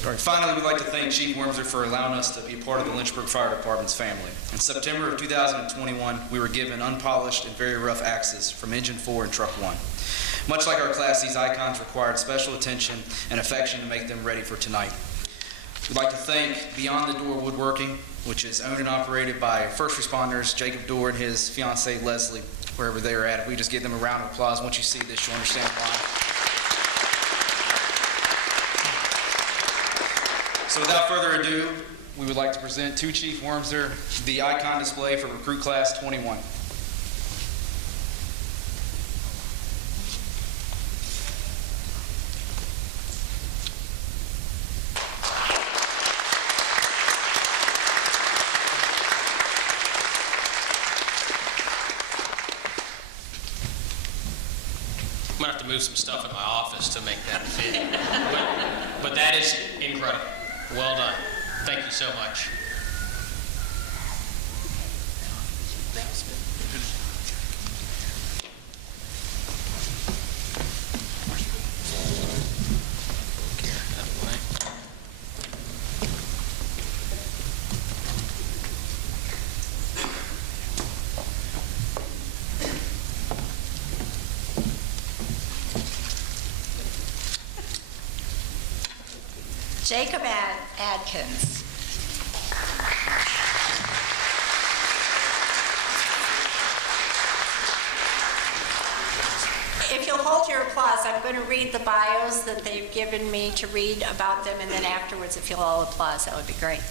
All right, finally, we'd like to thank Chief Wormser for allowing us to be a part of the Lynchburg Fire Department's family. In September of 2021, we were given unpolished and very rough axes from Engine 4 and Truck 1. Much like our class, these icons required special attention and affection to make them ready for tonight. We'd like to thank Beyond the Door Woodworking, which is owned and operated by first responders Jacob Dorr and his fiancee Leslie, wherever they are at. If we just give them a round of applause, once you see this, you'll understand why. So without further ado, we would like to present to Chief Wormser the icon display for Recruit Class 21. I'm gonna have to move some stuff in my office to make that fit. But that is incredible. Well done. Thank you so much. Jacob Adkins. If you'll hold your applause, I'm going to read the bios that they've given me to read about them, and then afterwards, if you'll all applause, that would be great.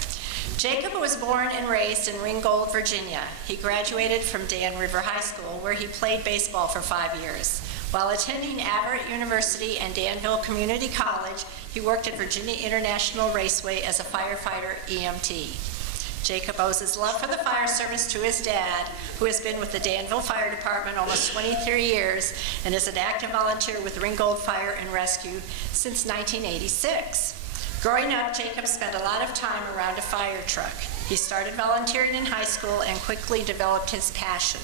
Jacob was born and raised in Ringgold, Virginia. He graduated from Dan River High School, where he played baseball for 5 years. While attending Averett University and Danville Community College, he worked at Virginia International Raceway as a firefighter EMT. Jacob owes his love for the fire service to his dad, who has been with the Danville Fire Department almost 23 years and is an active volunteer with Ringgold Fire and Rescue since 1986. Growing up, Jacob spent a lot of time around a fire truck. He started volunteering in high school and quickly developed his passion.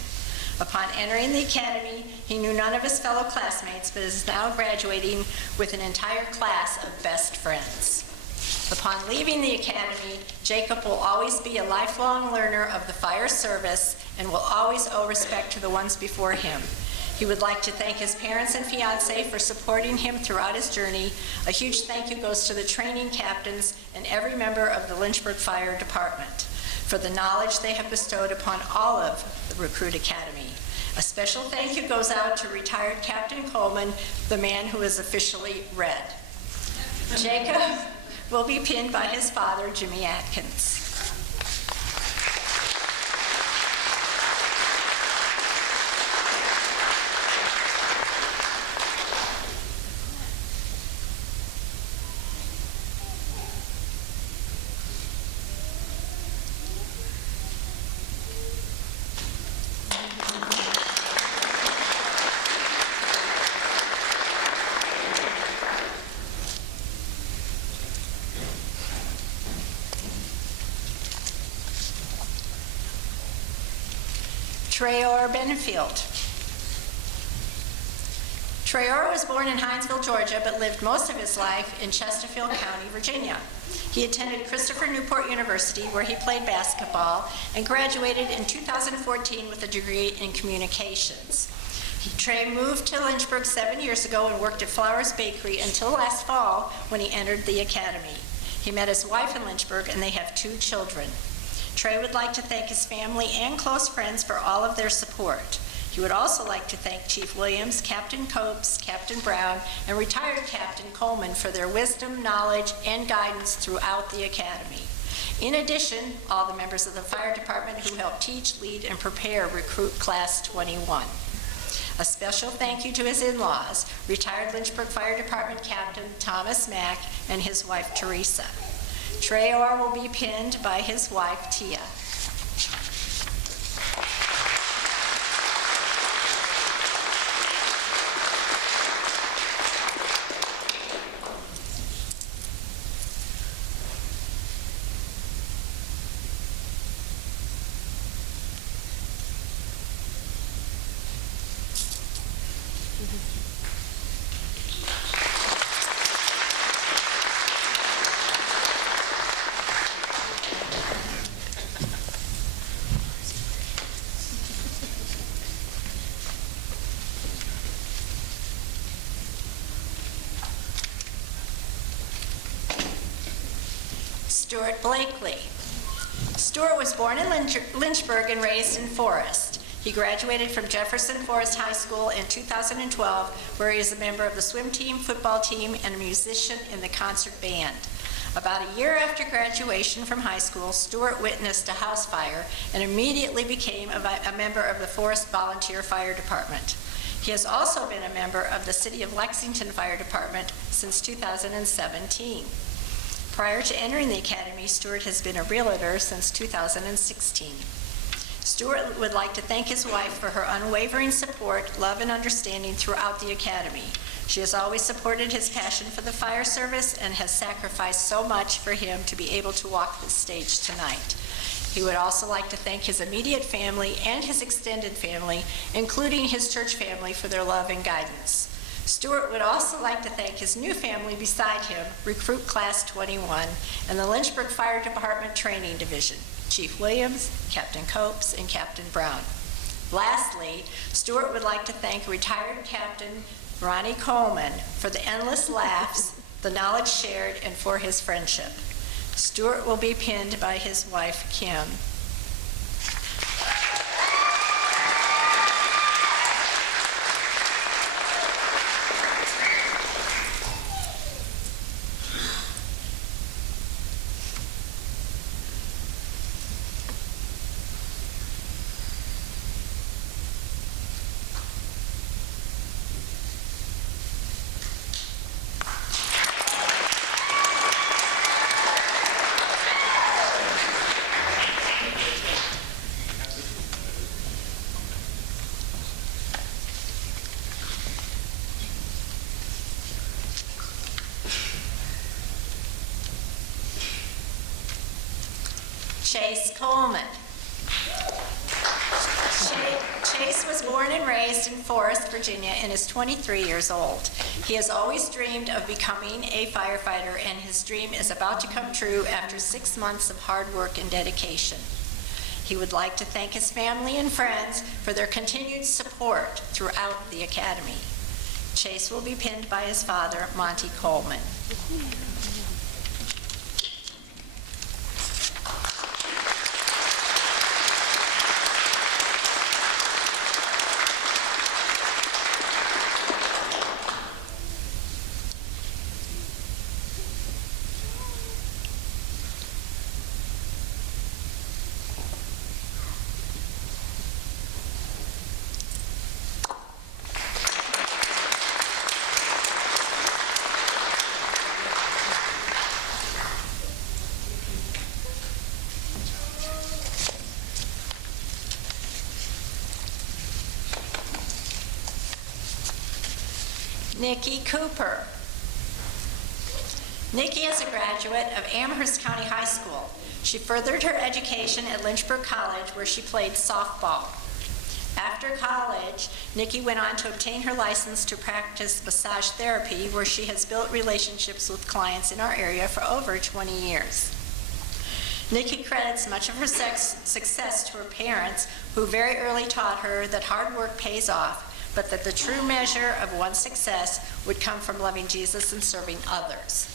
Upon entering the academy, he knew none of his fellow classmates, but is now graduating with an entire class of best friends. Upon leaving the academy, Jacob will always be a lifelong learner of the fire service and will always owe respect to the ones before him. He would like to thank his parents and fiancée for supporting him throughout his journey. A huge thank you goes to the training captains and every member of the Lynchburg Fire Department for the knowledge they have bestowed upon all of the Recruit Academy. A special thank you goes out to retired Captain Coleman, the man who is officially red. Jacob will be pinned by his father, Jimmy Atkins. Treor Benefield. Treor was born in Hinesville, Georgia, but lived most of his life in Chesterfield County, Virginia. He attended Christopher Newport University, where he played basketball, and graduated in 2014 with a degree in communications. Trey moved to Lynchburg 7 years ago and worked at Flowers Bakery until last fall when he entered the academy. He met his wife in Lynchburg, and they have 2 children. Trey would like to thank his family and close friends for all of their support. He would also like to thank Chief Williams, Captain Copes, Captain Brown, and retired Captain Coleman for their wisdom, knowledge, and guidance throughout the academy. In addition, all the members of the fire department who helped teach, lead, and prepare Recruit Class 21. A special thank you to his in-laws, retired Lynchburg Fire Department Captain Thomas Mack and his wife Teresa. Treor will be pinned by his wife, Tia. Stuart Blakely. Stuart was born in Lynchburg and raised in Forest. He graduated from Jefferson Forest High School in 2012, where he is a member of the swim team, football team, and a musician in the concert band. About a year after graduation from high school, Stuart witnessed a house fire and immediately became a member of the Forest Volunteer Fire Department. He has also been a member of the City of Lexington Fire Department since 2017. Prior to entering the academy, Stuart has been a realtor since 2016. Stuart would like to thank his wife for her unwavering support, love, and understanding throughout the academy. She has always supported his passion for the fire service and has sacrificed so much for him to be able to walk this stage tonight. He would also like to thank his immediate family and his extended family, including his church family, for their love and guidance. Stuart would also like to thank his new family beside him, Recruit Class 21, and the Lynchburg Fire Department Training Division, Chief Williams, Captain Copes, and Captain Brown. Lastly, Stuart would like to thank retired Captain Ronnie Coleman for the endless laughs, the knowledge shared, and for his friendship. Stuart will be pinned by his wife, Kim. Chase Coleman. Chase was born and raised in Forest, Virginia, and is 23 years old. He has always dreamed of becoming a firefighter, and his dream is about to come true after 6 months of hard work and dedication. He would like to thank his family and friends for their continued support throughout the academy. Chase will be pinned by his father, Monty Coleman. Nikki Cooper. Nikki is a graduate of Amherst County High School. She furthered her education at Lynchburg College, where she played softball. After college, Nikki went on to obtain her license to practice massage therapy, where she has built relationships with clients in our area for over 20 years. Nikki credits much of her success to her parents, who very early taught her that hard work pays off, but that the true measure of one's success would come from loving Jesus and serving others.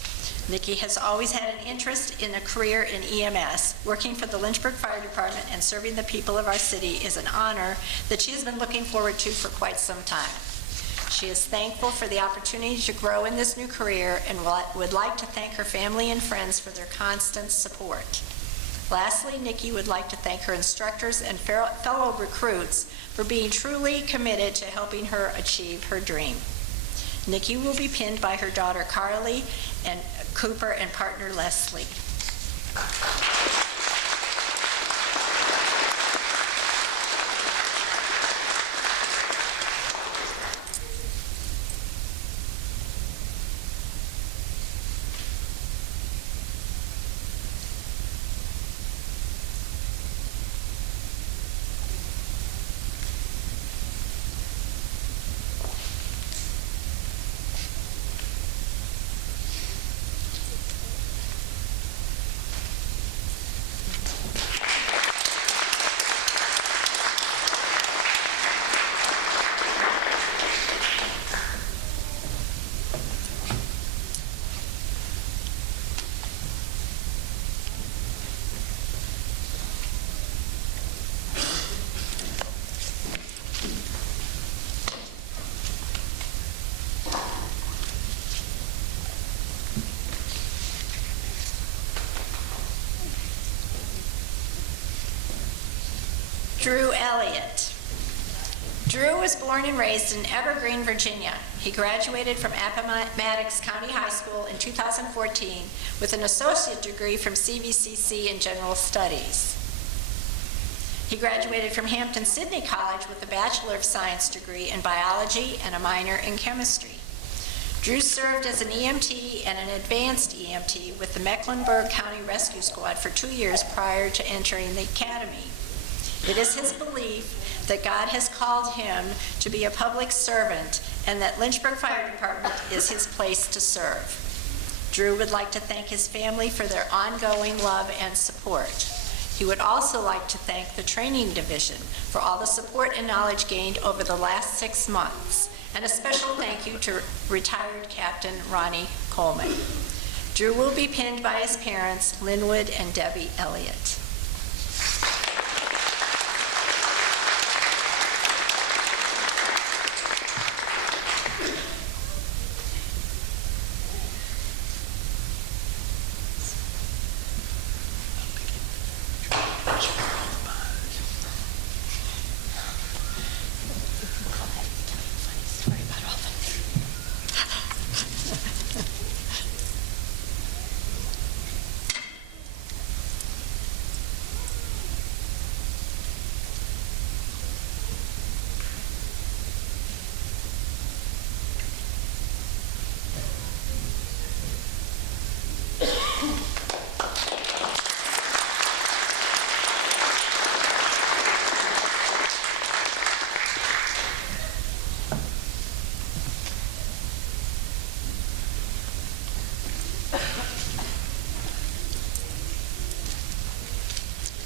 Nikki has always had an interest in a career in EMS. Working for the Lynchburg Fire Department and serving the people of our city is an honor that she has been looking forward to for quite some time. She is thankful for the opportunity to grow in this new career and would like to thank her family and friends for their constant support. Lastly, Nikki would like to thank her instructors and fellow recruits for being truly committed to helping her achieve her dream. Nikki will be pinned by her daughter Carly and Cooper and partner Leslie. Drew Elliott. Drew was born and raised in Evergreen, Virginia. He graduated from Appomattox County High School in 2014 with an associate degree from CVCC in General Studies. He graduated from Hampton-Sydney College with a Bachelor of Science degree in biology and a minor in chemistry. Drew served as an EMT and an advanced EMT with the Mecklenburg County Rescue Squad for 2 years prior to entering the academy. It is his belief that God has called him to be a public servant and that Lynchburg Fire Department is his place to serve. Drew would like to thank his family for their ongoing love and support. He would also like to thank the training division for all the support and knowledge gained over the last 6 months, and a special thank you to retired Captain Ronnie Coleman. Drew will be pinned by his parents, Linwood and Debbie Elliott.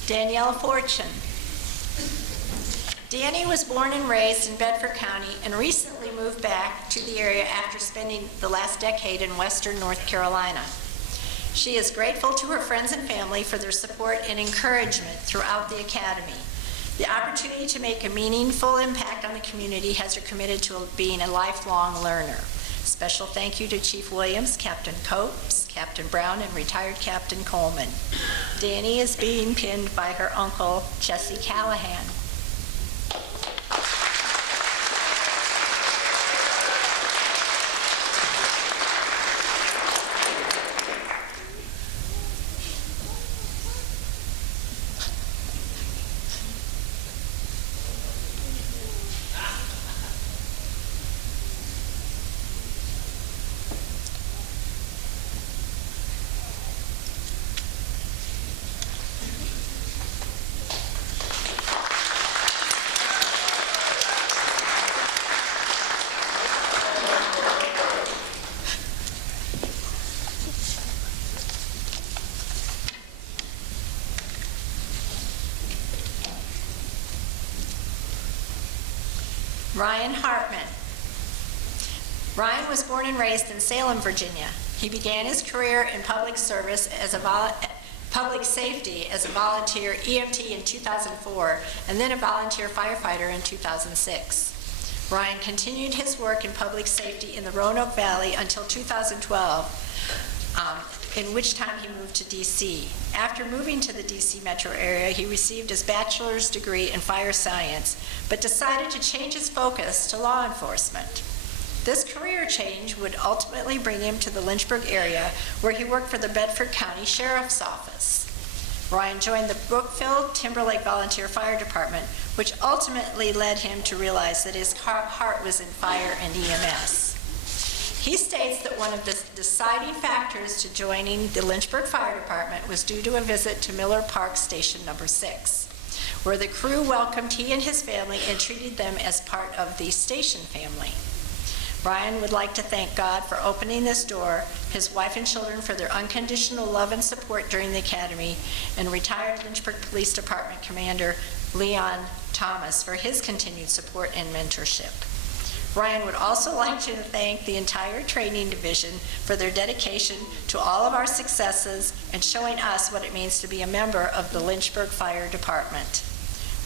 Danielle Fortune. Danny was born and raised in Bedford County and recently moved back to the area after spending the last decade in western North Carolina. She is grateful to her friends and family for their support and encouragement throughout the academy. The opportunity to make a meaningful impact on the community has her committed to being a lifelong learner. Special thank you to Chief Williams, Captain Copes, Captain Brown, and retired Captain Coleman. Danny is being pinned by her uncle, Jesse Callahan. Ryan Hartman. Ryan was born and raised in Salem, Virginia. He began his career in public service as public safety as a volunteer EMT in 2004 and then a volunteer firefighter in 2006. Ryan continued his work in public safety in the Roanoke Valley until 2012, in which time he moved to D.C. After moving to the D.C. metro area, he received his bachelor's degree in fire science, but decided to change his focus to law enforcement. This career change would ultimately bring him to the Lynchburg area, where he worked for the Bedford County Sheriff's Office. Ryan joined the Brookfield Timberlake Volunteer Fire Department, which ultimately led him to realize that his heart was in fire and EMS. He states that one of the deciding factors to joining the Lynchburg Fire Department was due to a visit to Miller Park Station Number 6, where the crew welcomed he and his family and treated them as part of the station family. Ryan would like to thank God for opening this door, his wife and children for their unconditional love and support during the academy, and retired Lynchburg Police Department Commander Leon Thomas for his continued support and mentorship. Ryan would also like to thank the entire training division for their dedication to all of our successes and showing us what it means to be a member of the Lynchburg Fire Department.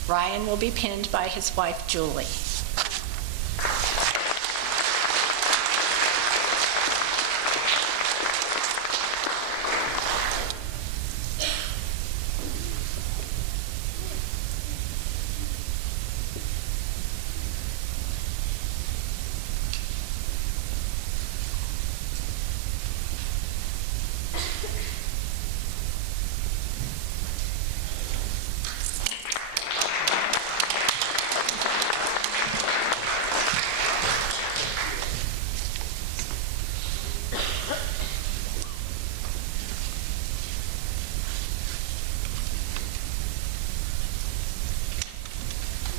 Ryan will be pinned by his wife, Julie.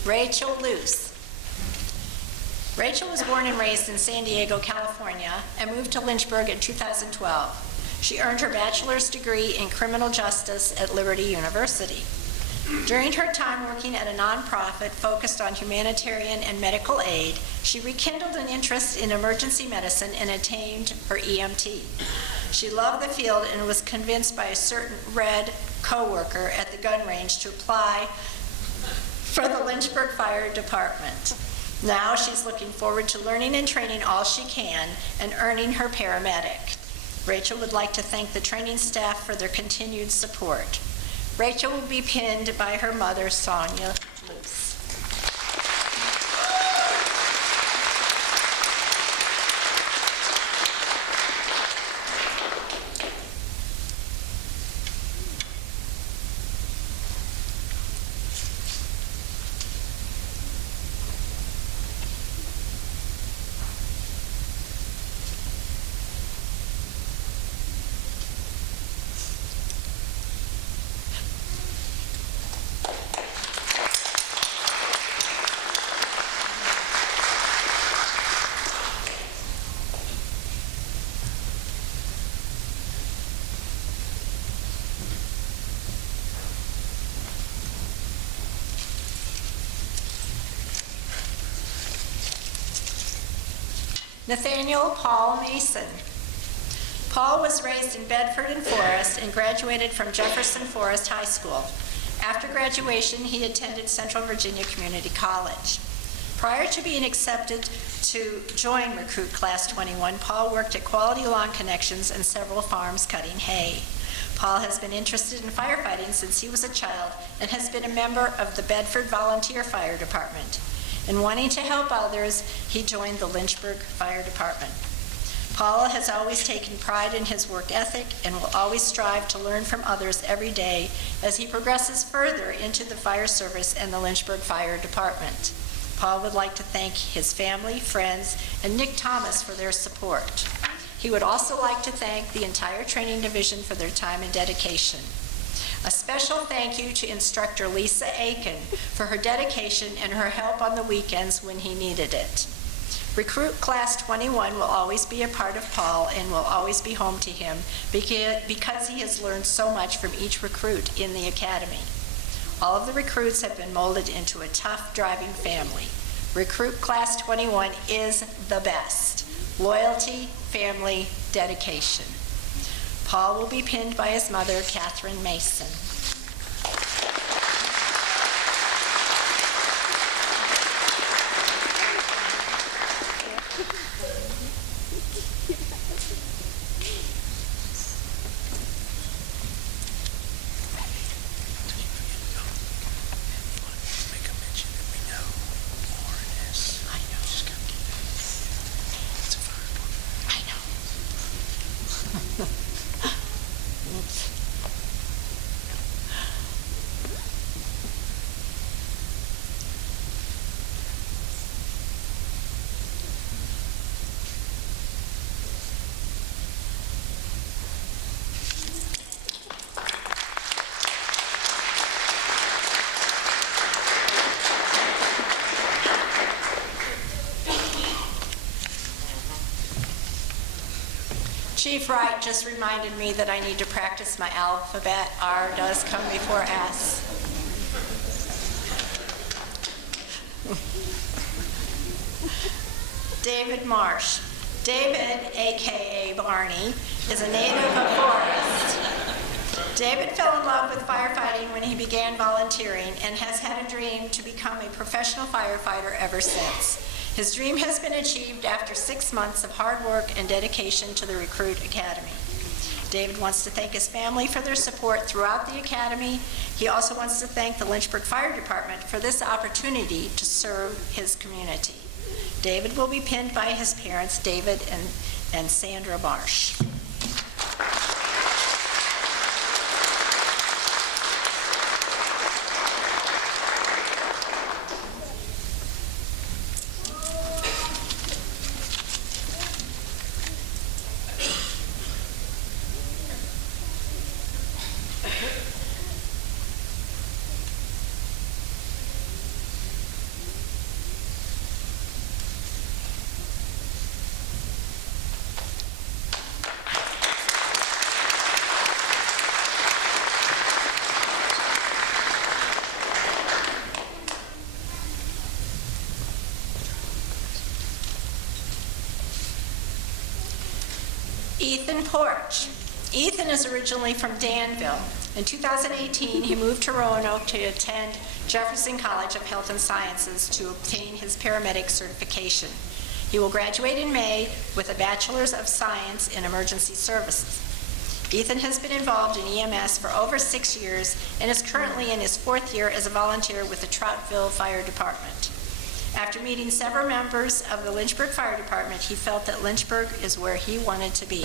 Rachel Luce. Rachel was born and raised in San Diego, California, and moved to Lynchburg in 2012. She earned her bachelor's degree in criminal justice at Liberty University. During her time working at a nonprofit focused on humanitarian and medical aid, she rekindled an interest in emergency medicine and attained her EMT. She loved the field and was convinced by a certain red co-worker at the gun range to apply for the Lynchburg Fire Department. Now she's looking forward to learning and training all she can and earning her paramedic. Rachel would like to thank the training staff for their continued support. Rachel will be pinned by her mother, Sonia Luce. Nathaniel Paul Mason. Paul was raised in Bedford and Forest and graduated from Jefferson Forest High School. After graduation, he attended Central Virginia Community College. Prior to being accepted to join Recruit Class 21, Paul worked at Quality Lawn Connections and several farms cutting hay. Paul has been interested in firefighting since he was a child and has been a member of the Bedford Volunteer Fire Department. In wanting to help others, he joined the Lynchburg Fire Department. Paul has always taken pride in his work ethic and will always strive to learn from others every day as he progresses further into the fire service and the Lynchburg Fire Department. Paul would like to thank his family, friends, and Nick Thomas for their support. He would also like to thank the entire training division for their time and dedication. A special thank you to instructor Lisa Aiken for her dedication and her help on the weekends when he needed it. Recruit Class 21 will always be a part of Paul and will always be home to him because he has learned so much from each recruit in the academy. All of the recruits have been molded into a tough, driving family. Recruit Class 21 is the best. Loyalty, family, dedication. Paul will be pinned by his mother, Catherine Mason. Chief Wright just reminded me that I need to practice my alphabet. R does come before S. David Marsh. David, a.k.a. Barney, is a native of Forest. David fell in love with firefighting when he began volunteering and has had a dream to become a professional firefighter ever since. His dream has been achieved after 6 months of hard work and dedication to the Recruit Academy. David wants to thank his family for their support throughout the Academy. He also wants to thank the Lynchburg Fire Department for this opportunity to serve his community. David will be pinned by his parents, David and Sandra Marsh. Ethan Porch. Ethan is originally from Danville. In 2018, he moved to Roanoke to attend Jefferson College of Health and Sciences to obtain his paramedic certification. He will graduate in May with a Bachelor's of Science in Emergency Services. Ethan has been involved in EMS for over 6 years and is currently in his 4th year as a volunteer with the Troutville Fire Department. After meeting several members of the Lynchburg Fire Department, he felt that Lynchburg is where he wanted to be.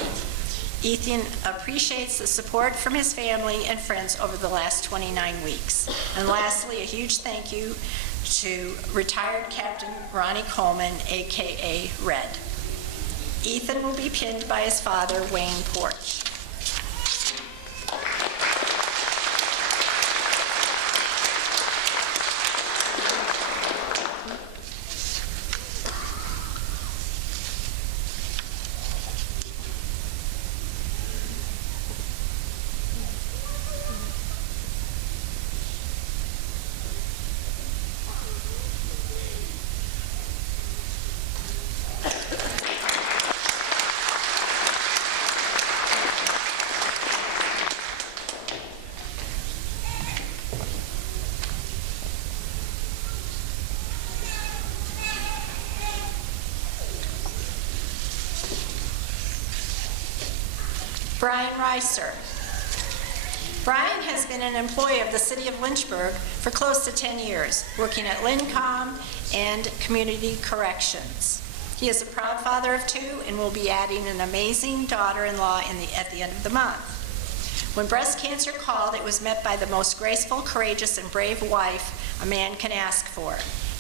Ethan appreciates the support from his family and friends over the last 29 weeks. And lastly, a huge thank you to retired Captain Ronnie Coleman, aka Red. Ethan will be pinned by his father, Wayne Porch. Brian Reiser. Brian has been an employee of the City of Lynchburg for close to 10 years, working at Lincom and Community Corrections. He is a proud father of 2 and will be adding an amazing daughter-in-law at the end of the month. When breast cancer called, it was met by the most graceful, courageous, and brave wife a man can ask for.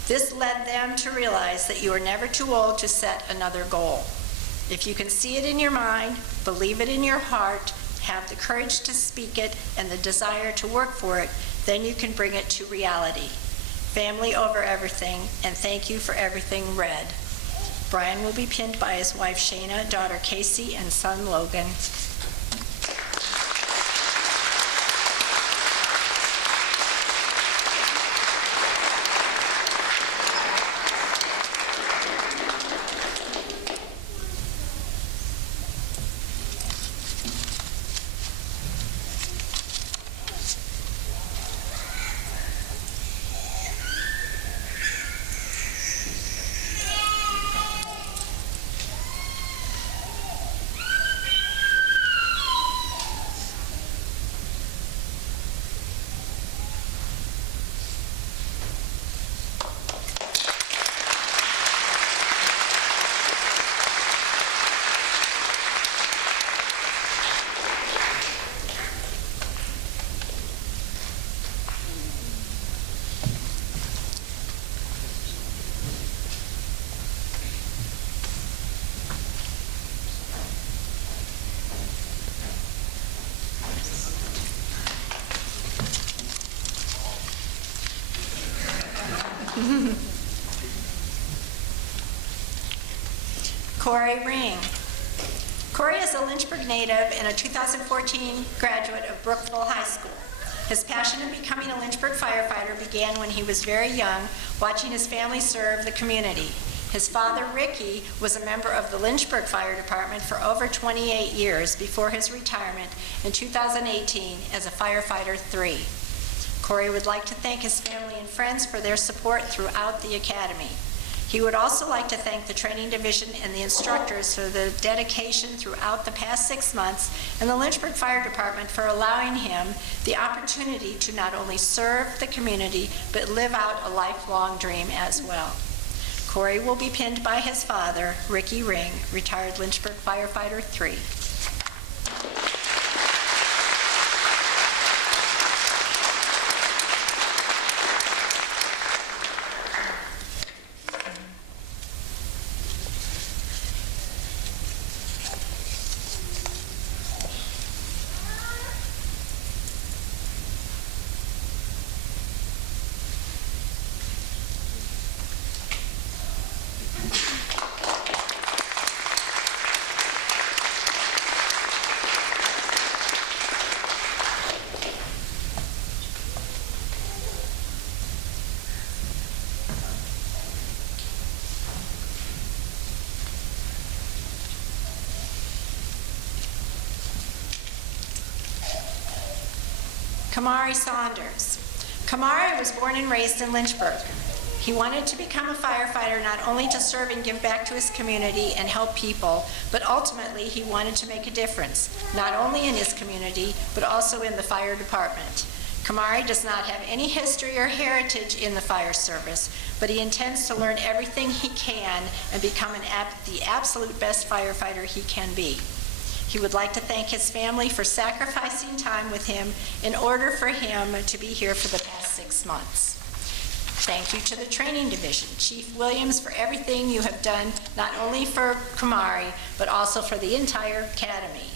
This led them to realize that you are never too old to set another goal. If you can see it in your mind, believe it in your heart, have the courage to speak it, and the desire to work for it, then you can bring it to reality. Family over everything, and thank you for everything, Red. Brian will be pinned by his wife Shayna, daughter Casey, and son Logan. Corey Ring. Corey is a Lynchburg native and a 2014 graduate of Brookville High School. His passion in becoming a Lynchburg firefighter began when he was very young, watching his family serve the community. His father, Ricky, was a member of the Lynchburg Fire Department for over 28 years before his retirement in 2018 as a firefighter 3. Corey would like to thank his family and friends for their support throughout the academy. He would also like to thank the training division and the instructors for their dedication throughout the past 6 months and the Lynchburg Fire Department for allowing him the opportunity to not only serve the community but live out a lifelong dream as well. Corey will be pinned by his father, Ricky Ring, retired Lynchburg firefighter 3. Kamari Saunders. Kamari was born and raised in Lynchburg. He wanted to become a firefighter not only to serve and give back to his community and help people, but ultimately he wanted to make a difference, not only in his community, but also in the fire department. Kamari does not have any history or heritage in the fire service, but he intends to learn everything he can and become the absolute best firefighter he can be. He would like to thank his family for sacrificing time with him in order for him to be here for the past 6 months. Thank you to the training division, Chief Williams, for everything you have done, not only for Kamari, but also for the entire academy.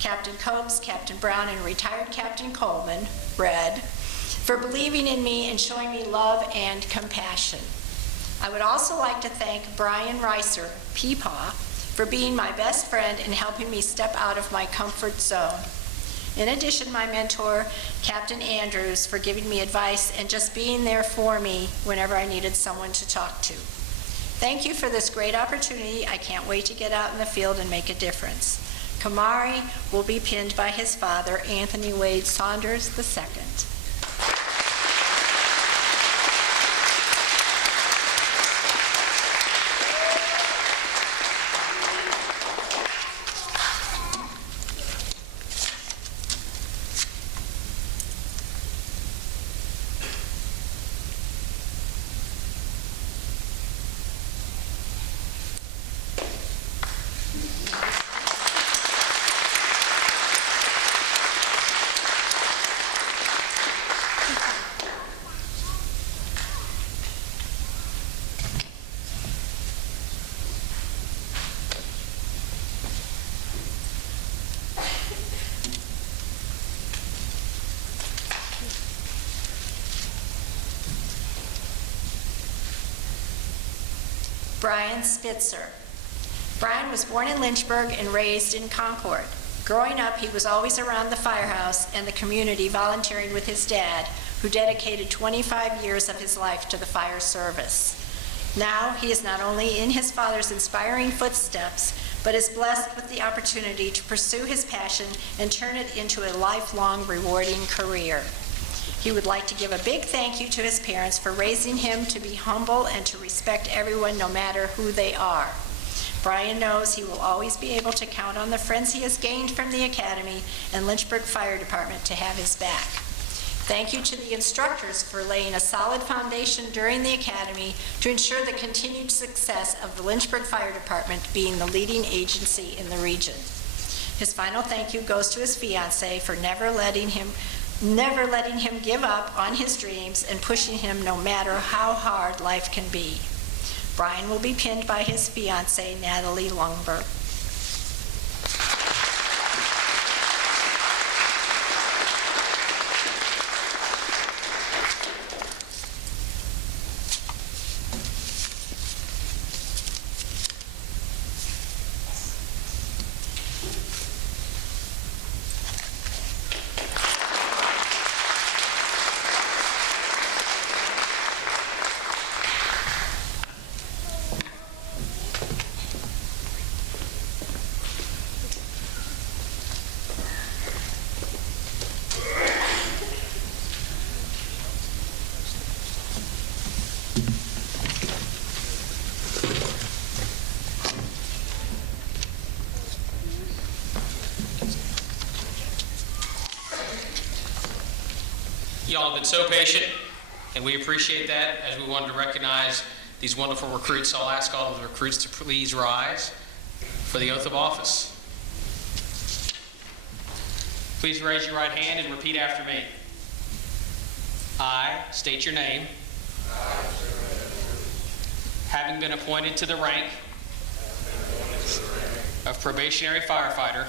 Captain Copes, Captain Brown, and retired Captain Coleman, Red, for believing in me and showing me love and compassion. I would also like to thank Brian Reiser, Peepaw, for being my best friend and helping me step out of my comfort zone. In addition, my mentor, Captain Andrews, for giving me advice and just being there for me whenever I needed someone to talk to. Thank you for this great opportunity. I can't wait to get out in the field and make a difference. Kamari will be pinned by his father, Anthony Wade Saunders II. Brian Spitzer. Brian was born in Lynchburg and raised in Concord. Growing up, he was always around the firehouse and the community volunteering with his dad, who dedicated 25 years of his life to the fire service. Now, he is not only in his father's inspiring footsteps, but is blessed with the opportunity to pursue his passion and turn it into a lifelong rewarding career. He would like to give a big thank you to his parents for raising him to be humble and to respect everyone no matter who they are. Brian knows he will always be able to count on the friends he has gained from the Academy and Lynchburg Fire Department to have his back. Thank you to the instructors for laying a solid foundation during the Academy to ensure the continued success of the Lynchburg Fire Department being the leading agency in the region. His final thank you goes to his fiancée for never letting him give up on his dreams and pushing him no matter how hard life can be. Brian will be pinned by his fiancée, Natalie Lungberg. Y'all have been so patient, and we appreciate that. As we wanted to recognize these wonderful recruits, I'll ask all of the recruits to please rise for the oath of office. Please raise your right hand and repeat after me. I state your name. Having been appointed to the rank of probationary firefighter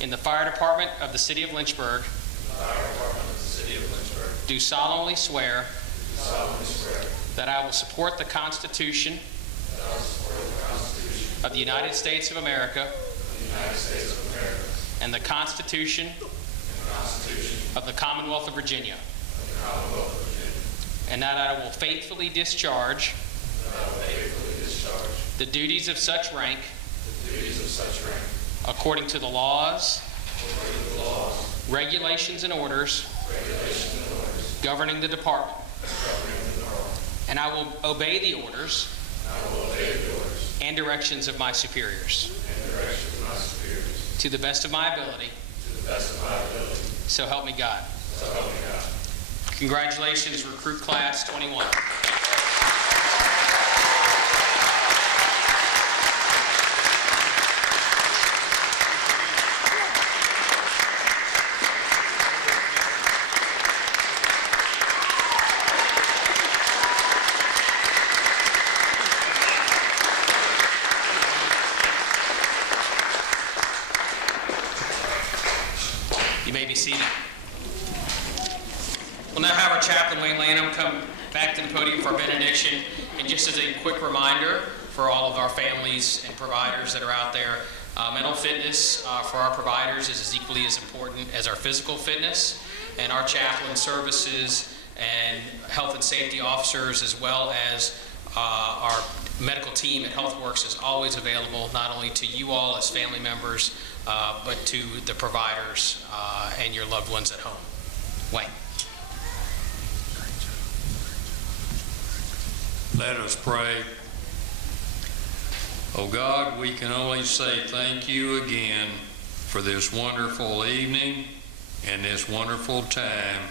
in the fire department of the city of Lynchburg, do solemnly swear that I will support the Constitution of the United States of America and the Constitution of the Commonwealth of Virginia, and that I will faithfully discharge the duties of such rank according to the laws, regulations, and orders governing the department. And I will obey the orders and directions of my superiors to the best of my ability. So help me God. Congratulations, recruit class 21. You may be seated. We'll now have our chaplain, Wayne Lanham, come back to the podium for our benediction. And just as a quick reminder for all of our families and providers that are out there, mental fitness for our providers is as equally as important as our physical fitness. And our chaplain services and health and safety officers, as well as our medical team at HealthWorks, is always available not only to you all as family members, but to the providers and your loved ones at home. Wayne. Let us pray. Oh God, we can only say thank you again for this wonderful evening and this wonderful time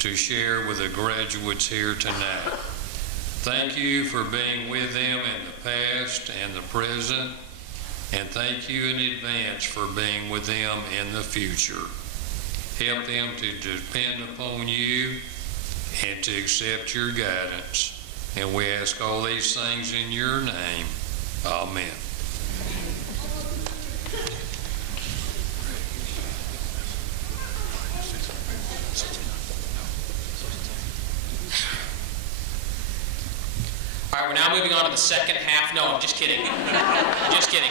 to share with the graduates here tonight. Thank you for being with them in the past and the present, and thank you in advance for being with them in the future. Help them to depend upon you and to accept your guidance. And we ask all these things in your name. Amen. All right, we're now moving on to the second half. No, I'm just kidding. Just kidding.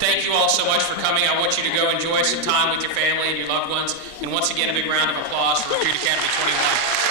Thank you all so much for coming. I want you to go enjoy some time with your family and your loved ones. And once again, a big round of applause for Recruit Academy 21.